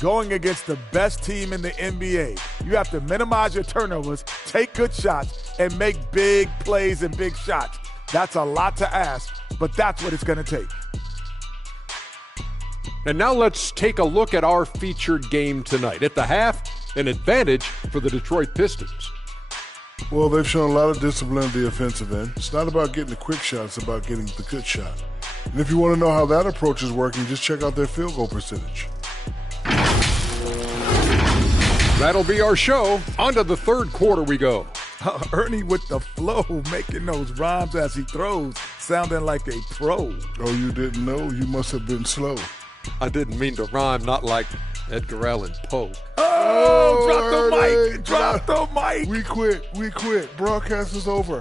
Going against the best team in the NBA. You have to minimize your turnovers, take good shots, and make big plays and big shots. That's a lot to ask, but that's what it's going to take. And now let's take a look at our featured game tonight. At the half, an advantage for the Detroit Pistons. Well, they've shown a lot of discipline at the offensive end. It's not about getting the quick shot, it's about getting the good shot. And if you want to know how that approach is working, just check out their field goal percentage. That'll be our show. On to the third quarter we go. Ernie with the flow, making those rhymes as he throws, sounding like a pro. Oh, you didn't know? You must have been slow. I didn't mean to rhyme, not like Edgar Allan Poe. Oh, drop the mic. Drop the mic. We quit. Broadcast is over.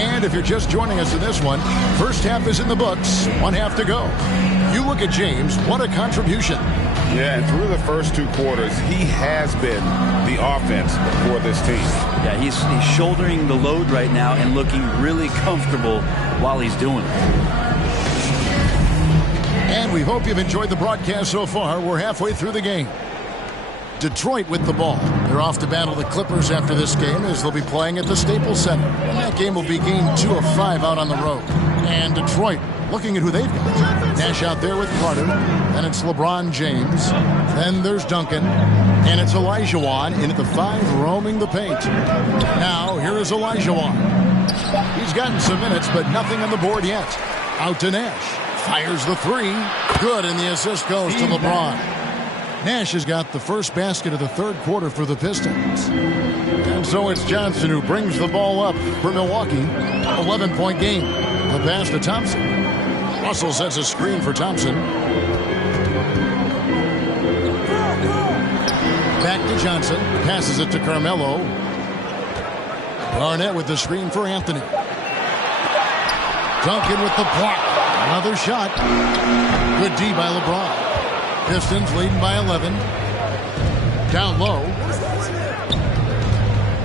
And if you're just joining us in this one, first half is in the books, one half to go. You look at James, what a contribution. Yeah, and through the first 2 quarters, he has been the offense for this team. Yeah, he's shouldering the load right now and looking really comfortable while he's doing it. And we hope you've enjoyed the broadcast so far. We're halfway through the game. Detroit with the ball. They're off to battle the Clippers after this game as they'll be playing at the Staples Center. And that game will be game 2 of 5 out on the road. And Detroit looking at who they've got. Nash out there with Carter. Then it's LeBron James. Then there's Duncan. And it's Olajuwon in at the 5 roaming the paint. Now here is Olajuwon. He's gotten some minutes but nothing on the board yet. Out to Nash. Fires the 3. Good, and the assist goes to LeBron. Nash has got the first basket of the third quarter for the Pistons. And so it's Johnson who brings the ball up for Milwaukee. 11-point game. The pass to Thompson. Russell sets a screen for Thompson. Back to Johnson. Passes it to Carmelo. Garnett with the screen for Anthony. Duncan with the block. Another shot. Good D by LeBron. Pistons leading by 11. Down low.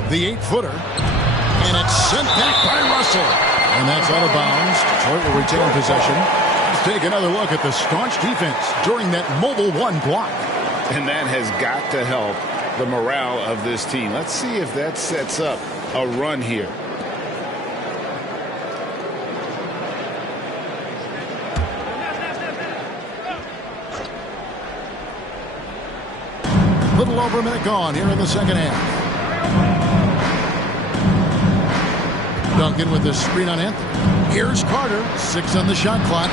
The 8-footer. And it's sent back by Russell. And that's out of bounds. Detroit will retain possession. Let's take another look at the staunch defense during that mobile 1 block. And that has got to help the morale of this team. Let's see if that sets up a run here. Little over a minute gone here in the second half. Duncan with the screen on Anthony. Here's Carter, 6 on the shot clock.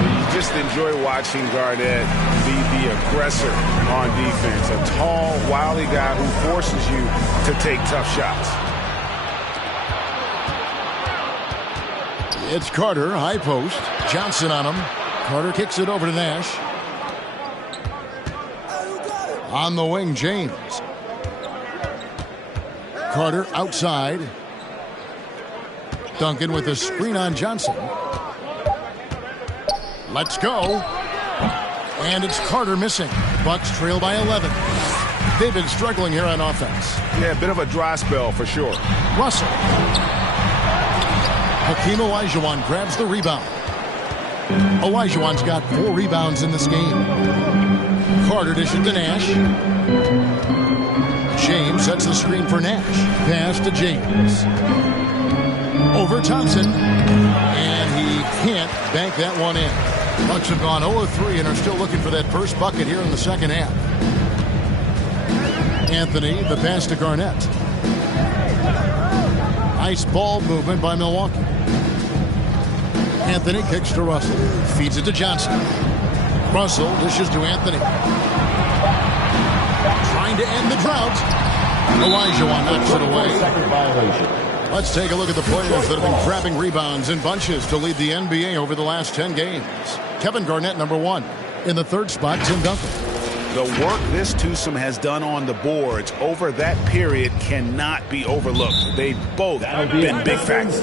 You just enjoy watching Garnett be the aggressor on defense. A tall, wily guy who forces you to take tough shots. It's Carter, high post. Johnson on him. Carter kicks it over to Nash. On the wing, James. Carter outside. Duncan with a screen on Johnson. Let's go. And it's Carter missing. Bucks trail by 11. They've been struggling here on offense. Yeah, a bit of a dry spell for sure. Russell. Hakeem Olajuwon grabs the rebound. Olajuwon's got 4 rebounds in this game. Carter dishes to Nash. James sets the screen for Nash. Pass to James. Over Thompson. And he can't bank that one in. Bucks have gone 0-3 and are still looking for that first bucket here in the second half. Anthony, the pass to Garnett. Nice ball movement by Milwaukee. Anthony kicks to Russell. Feeds it to Johnson. Russell dishes to Anthony. Trying to end the drought. Olajuwon knocks it away. Second violation. Let's take a look at the players that have been grabbing rebounds in bunches to lead the NBA over the last 10 games. Kevin Garnett, number 1. In the third spot, Tim Duncan. The work this twosome has done on the boards over that period cannot be overlooked. They've both been big factors.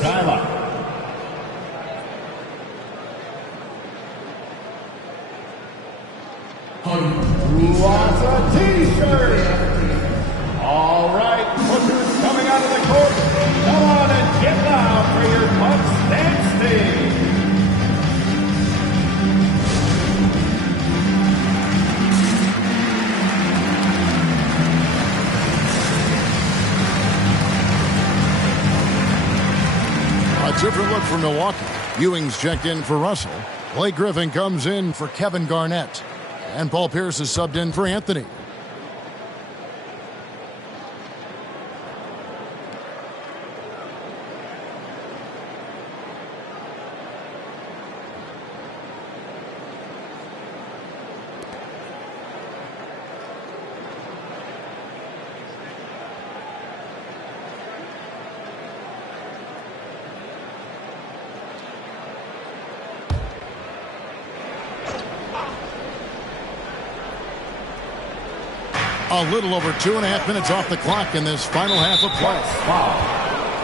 Lots of t-shirts. All right, Hookers coming out of the court. Come on and get loud for your Bucks dance team. A different look for Milwaukee. Ewing's checked in for Russell. Blake Griffin comes in for Kevin Garnett. And Paul Pierce is subbed in for Anthony. A little over 2.5 minutes off the clock in this final half of play. Foul.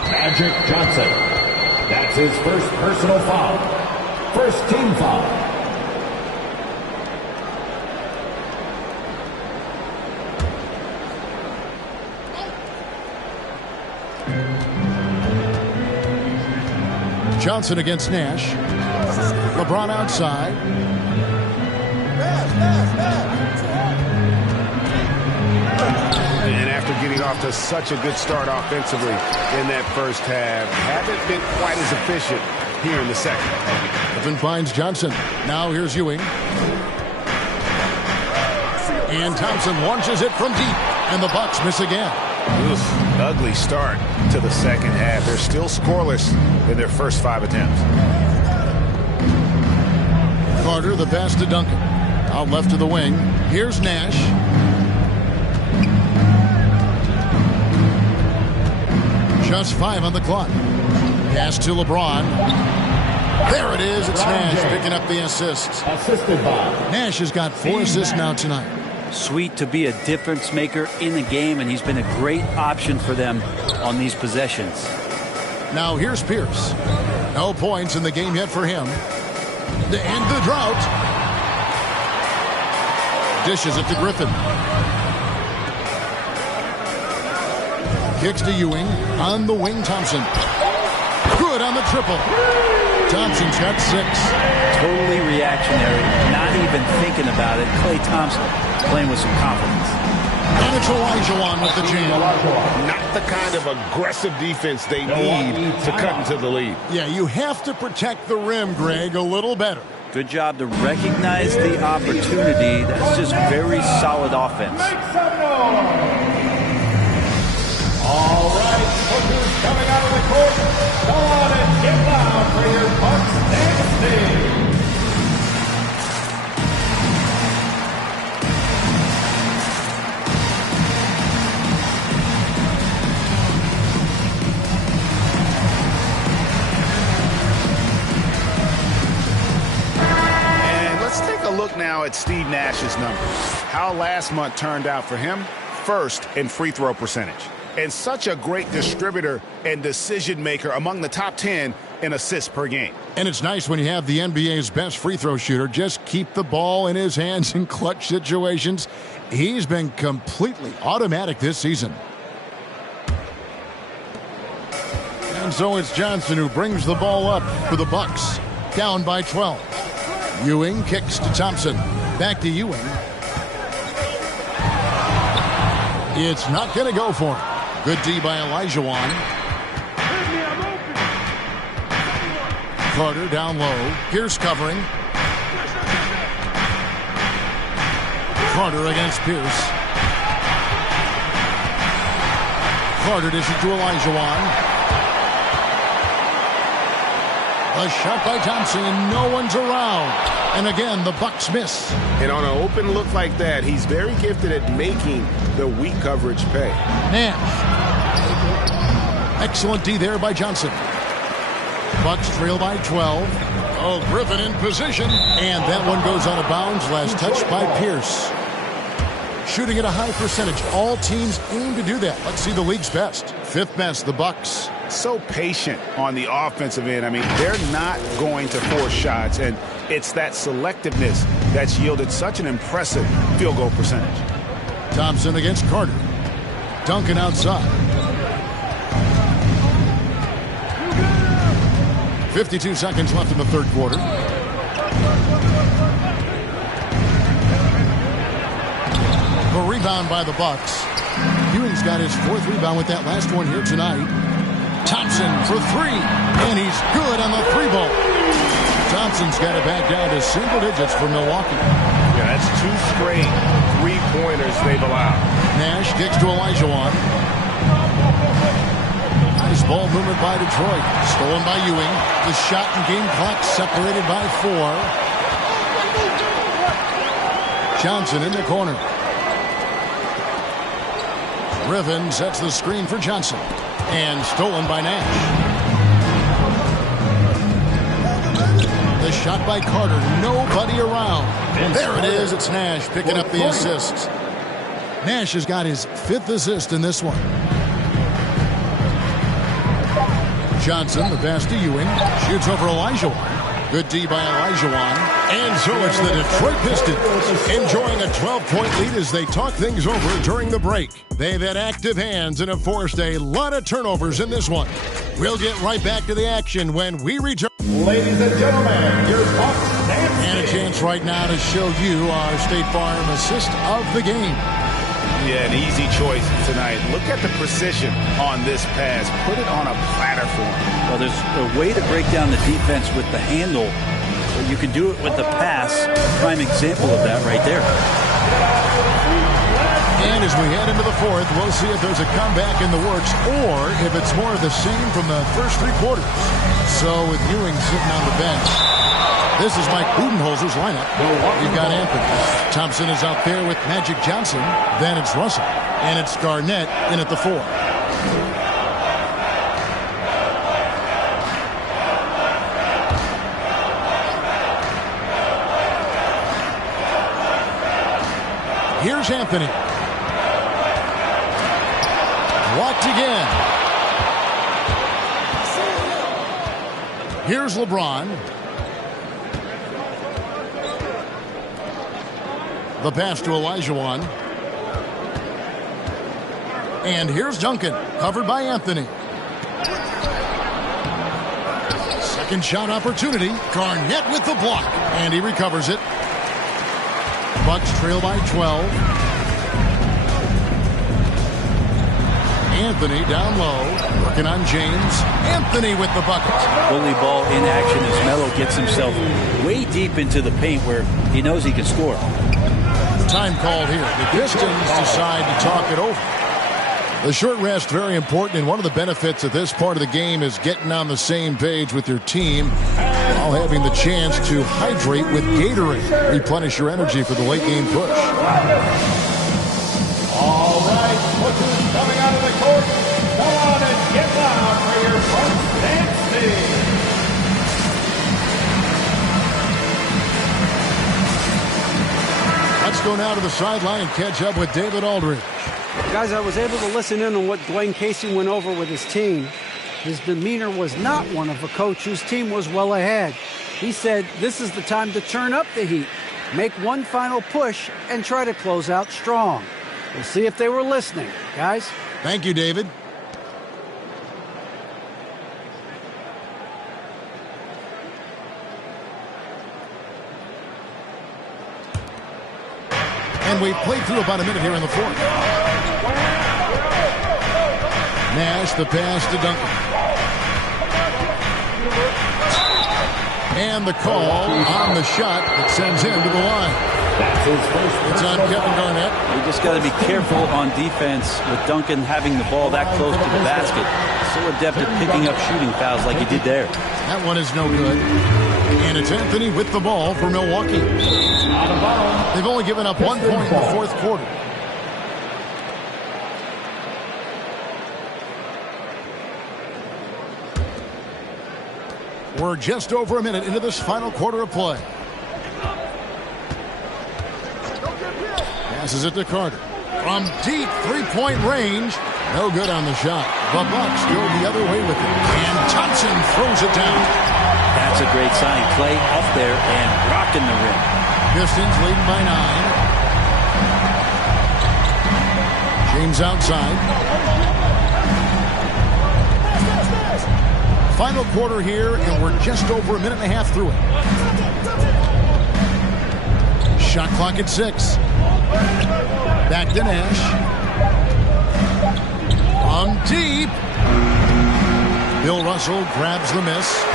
Magic Johnson. That's his first personal foul. First team foul. Johnson against Nash. LeBron outside. And after getting off to such a good start offensively in that first half, haven't been quite as efficient here in the second. Griffin finds Johnson. Now here's Ewing. And Thompson launches it from deep. And the Bucks miss again. Oof, ugly start to the second half. They're still scoreless in their first 5 attempts. Carter, the pass to Duncan. Out left to the wing. Here's Nash. Just 5 on the clock. Pass to LeBron. There it is. It's Nash picking up the assists. Assisted by Nash has got 4 assists now tonight. Sweet to be a difference maker in the game, and he's been a great option for them on these possessions. Now here's Pierce. No points in the game yet for him. To end the drought. Dishes it to Griffin. Kicks to Ewing. On the wing, Thompson. Good on the triple. Thompson's got 6. Totally reactionary, not even thinking about it. Klay Thompson playing with some confidence. And And it's Olajuwon with the jam. Not the kind of aggressive defense they need to cut into the lead. Yeah, you have to protect the rim, Greg, a little better. Good job to recognize the opportunity. That's just very solid offense. All right, Hookers coming out of the court. Come on and get loud for your Bucks dance team. And let's take a look now at Steve Nash's numbers. How last month turned out for him? First in free throw percentage. And such a great distributor and decision maker among the top 10 in assists per game. And it's nice when you have the NBA's best free throw shooter just keep the ball in his hands in clutch situations. He's been completely automatic this season. And so it's Johnson who brings the ball up for the Bucks. Down by 12. Ewing kicks to Thompson. Back to Ewing. It's not going to go for him. Good D by Olajuwon. Carter down low. Pierce covering. Carter against Pierce. Carter dishes to Olajuwon. A shot by Thompson. No one's around. And again, the Bucks miss. And on an open look like that, he's very gifted at making the weak coverage pay. Nash. Excellent D there by Johnson. Bucks trail by 12. Oh, Griffin in position. And that one goes out of bounds. Last touch by Pierce. Shooting at a high percentage. All teams aim to do that. Let's see the league's best. Fifth best, the Bucks. So patient on the offensive end. I mean, they're not going to force shots, and it's that selectiveness that's yielded such an impressive field goal percentage. Thompson against Carter. Duncan outside. 52 seconds left in the third quarter. A rebound by the Bucks. Ewing's got his fourth rebound with that last one here tonight. Thompson for three, and he's good on the three ball. Thompson's got it back down to single digits for Milwaukee. Yeah, that's two straight three-pointers they've allowed. Nash kicks to Olajuwon. Nice ball movement by Detroit. Stolen by Ewing. The shot and game clock separated by 4. Johnson in the corner. Griffin sets the screen for Johnson. And stolen by Nash. The shot by Carter. Nobody around. And there it is. It's Nash picking up the assist. Nash has got his fifth assist in this one. Johnson, the pass to Ewing. Shoots over Olajuwon. Good D by Olajuwon. And so it's the Detroit Pistons enjoying a 12-point lead as they talk things over during the break. They've had active hands and have forced a lot of turnovers in this one. We'll get right back to the action when we return. Ladies and gentlemen, your Bucks dance. And a chance right now to show you our State Farm assist of the game. Yeah, an easy choice tonight. Look at the precision on this pass. Put it on a platter for him. Well, there's a way to break down the defense with the handle. But you can do it with the pass. Prime example of that right there. And as we head into the fourth, we'll see if there's a comeback in the works or if it's more of the same from the first three quarters. So with Ewing sitting on the bench, this is Mike Budenholzer's lineup. You've got Anthony. Thompson is out there with Magic Johnson. Then it's Russell. And it's Garnett in at the 4. Here's Anthony. Blocked again. Here's LeBron. The pass to Olajuwon. And here's Duncan, covered by Anthony. Second shot opportunity. Garnett with the block. And he recovers it. Bucks trail by 12. Anthony down low, working on James. Anthony with the bucket. Bully ball in action as Melo gets himself way deep into the paint where he knows he can score. Time called here. The Pistons decide to talk it over. The short rest, very important, and one of the benefits of this part of the game is getting on the same page with your team while having the chance to hydrate with Gatorade. Replenish your energy for the late game push. All right, pushers coming out of the court. Come on and get loud for your first dance team. Let's go now to the sideline and catch up with David Aldridge. Guys, I was able to listen in on what Dwayne Casey went over with his team. His demeanor was not one of a coach whose team was well ahead. He said, this is the time to turn up the heat, make one final push, and try to close out strong. We'll see if they were listening, guys. Thank you, David. And we've played through about a minute here in the fourth. Nash, the pass to Duncan. And the call on the shot that sends him to the line. It's on Kevin Garnett. You just got to be careful on defense with Duncan having the ball that close to the basket. So adept at picking up shooting fouls like he did there. That one is no good. And it's Anthony with the ball for Milwaukee. They've only given up 1 point in the fourth quarter. We're just over a minute into this final quarter of play. Passes it to Carter. From deep three-point range. No good on the shot. The Bucks go the other way with it. And Thompson throws it down. That's a great sign. Clay up there and rocking the rim. Pistons leading by 9. James outside. Final quarter here, and we're just over a minute and a half through it. Shot clock at 6. Back to Nash. On deep. Bill Russell grabs the miss.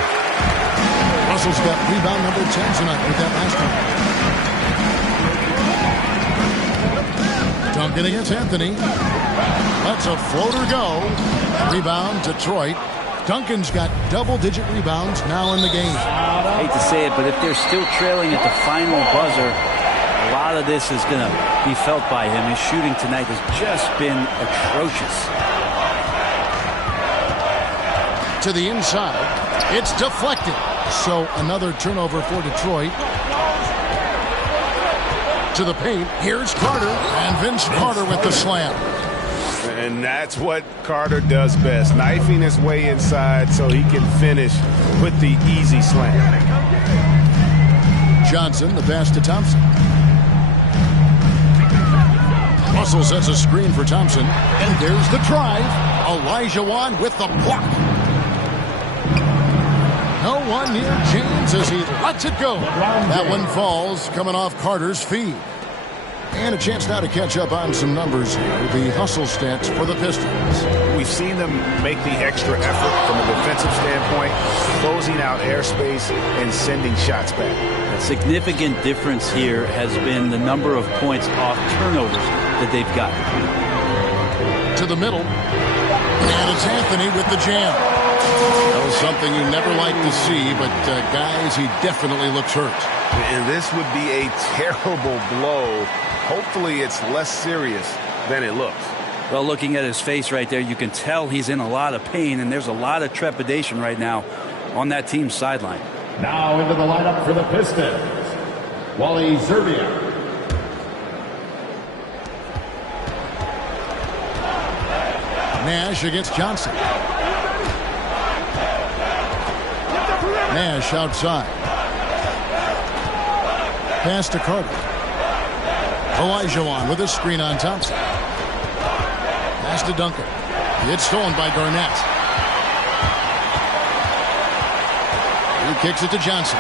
Russell's got rebound number 10 tonight with that last one. Duncan against Anthony. Lets a floater go. Rebound, Detroit. Duncan's got double-digit rebounds now in the game. I hate to say it, but if they're still trailing at the final buzzer, a lot of this is going to be felt by him. His shooting tonight has just been atrocious. To the inside. It's deflected. So another turnover for Detroit. To the paint. Here's Carter. And Vince Carter with the slam. And that's what Carter does best, knifing his way inside so he can finish with the easy slam. Johnson, the pass to Thompson. Russell sets a screen for Thompson. And there's the drive. Elijah Wan with the block. No one near James as he lets it go. That one falls coming off Carter's feed. And a chance now to catch up on some numbers here. The hustle stats for the Pistons. We've seen them make the extra effort from a defensive standpoint, closing out airspace and sending shots back. A significant difference here has been the number of points off turnovers that they've gotten. To the middle. And it's Anthony with the jam. That was something you never like to see, but guys, he definitely looks hurt. And this would be a terrible blow. Hopefully it's less serious than it looks. Well, looking at his face right there, you can tell he's in a lot of pain, and there's a lot of trepidation right now on that team's sideline. Now into the lineup for the Pistons, Wally Szczerbiak. Nash against Johnson. Nash outside. Pass to Carter. Elijah Wan with a screen on Thompson. Pass to Duncan. It's stolen by Garnett. He kicks it to Johnson.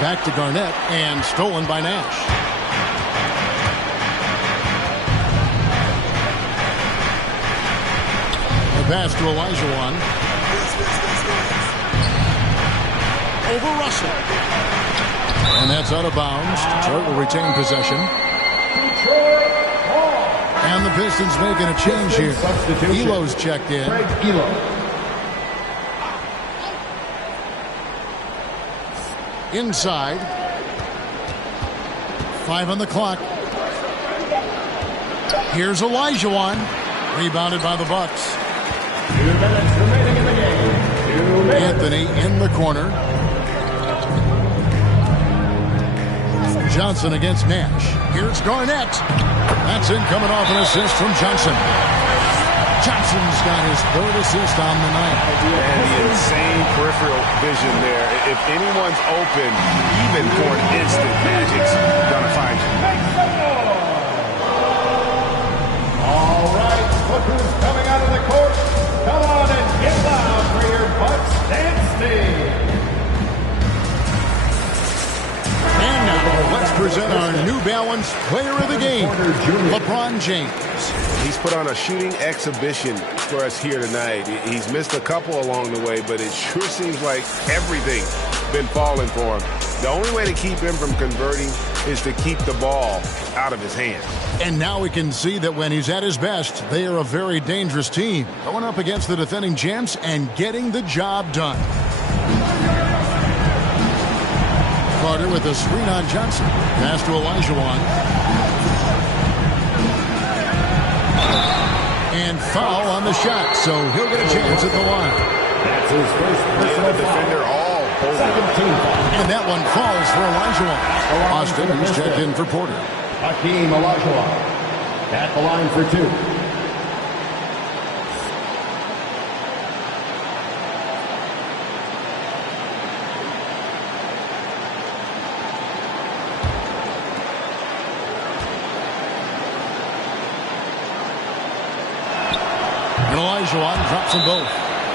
Back to Garnett and stolen by Nash. pass to Olajuwon. Over Russell. And that's out of bounds. Detroit will retain possession. And the Pistons making a change here. Elo's checked in. Inside. 5 on the clock. Here's Olajuwon. Rebounded by the Bucks. 2 minutes remaining in the game. 2 minutes. Anthony in the corner. Johnson against Nash. Here's Garnett. That's in, coming off an assist from Johnson. Johnson's got his 3rd assist on the night. And the insane peripheral vision there. If anyone's open, even for an instant, Magic's gonna find you. All right, look who's coming out of the court. Come on and get loud for your Bucks dance team. And now, let's present our New Balance Player of the Game, LeBron James. He's put on a shooting exhibition for us here tonight. He's missed a couple along the way, but it sure seems like everything's been falling for him. The only way to keep him from converting is to keep the ball out of his hands. And now we can see that when he's at his best, they are a very dangerous team. Going up against the defending champs and getting the job done. Carter with a screen on Johnson. Pass to Olajuwon. And foul on the shot, so he'll get a chance at the line. That's his first personal defender all over. And that one falls for Olajuwon. Austin, who's checked in for Porter. Hakeem Olajuwon at the line for 2. And Olajuwon drops them both.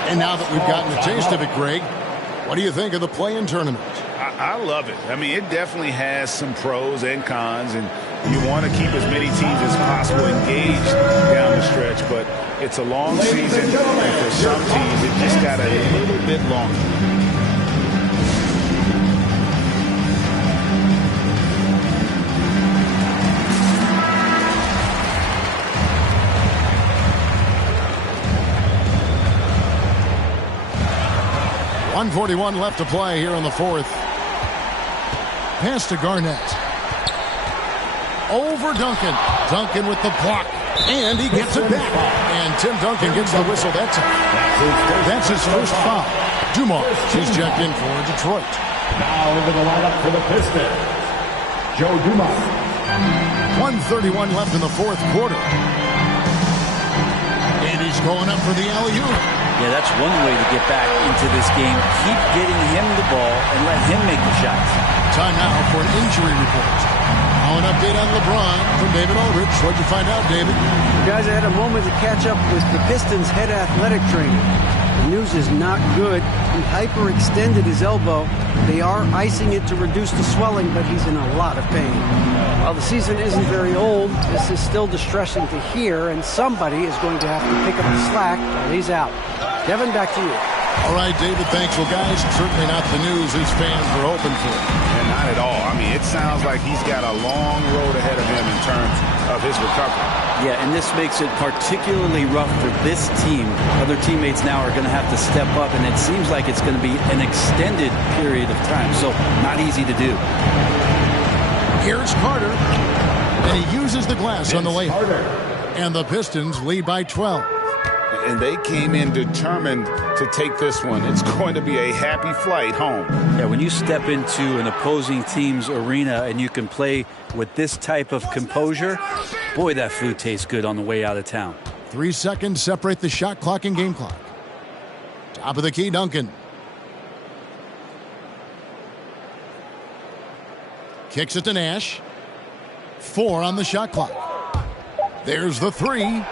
And now that we've gotten a taste of it, Greg, what do you think of the play-in tournament? I love it. I mean, it definitely has some pros and cons, and you want to keep as many teams as possible engaged down the stretch, but it's a long season, and for some teams, it just got a little bit longer. .141 left to play here in the 4th. Pass to Garnett. Over Duncan. Duncan with the block. And he gets it back. And Tim Duncan gets the whistle that time. That's his first foul. Dumars is checked in for Detroit. Now into the lineup for the Pistons, Joe Dumars. 1:31 left in the 4th quarter. And he's going up for the alley-oop. Yeah, that's one way to get back into this game. Keep getting him the ball and let him make the shots. Time now for an injury report. Now an update on LeBron from David Aldridge. What'd you find out, David? Guys, I had a moment to catch up with the Pistons head athletic trainer. The news is not good. He hyperextended his elbow. They are icing it to reduce the swelling, but he's in a lot of pain. While the season isn't very old, this is still distressing to hear, and somebody is going to have to pick up the slack while he's out. Kevin, back to you. All right, David, thanks. Well, guys, certainly not the news his fans were hoping for. And not at all. I mean, it sounds like he's got a long road ahead of him in terms of his recovery. Yeah, and this makes it particularly rough for this team. Other teammates now are going to have to step up, and it seems like it's going to be an extended period of time, so not easy to do. Here's Carter, and he uses the glass on the layup. And the Pistons lead by 12. And they came in determined to take this one. It's going to be a happy flight home. Yeah, when you step into an opposing team's arena and you can play with this type of composure, boy, that food tastes good on the way out of town. 3 seconds separate the shot clock and game clock. Top of the key, Duncan. Kicks it to Nash. 4 on the shot clock. There's the 3.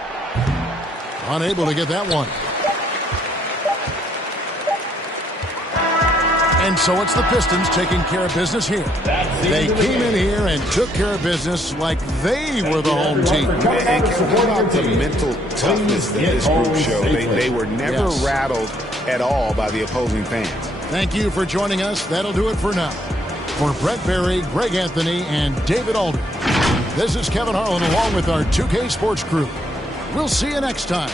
Unable to get that one. And so it's the Pistons taking care of business here. They came in here and took care of business like they were the home team. And what about the mental toughness that this group showed? They were never rattled at all by the opposing fans. Thank you for joining us. That'll do it for now. For Brett Berry, Greg Anthony, and David Aldridge, this is Kevin Harlan along with our 2K Sports crew. We'll see you next time.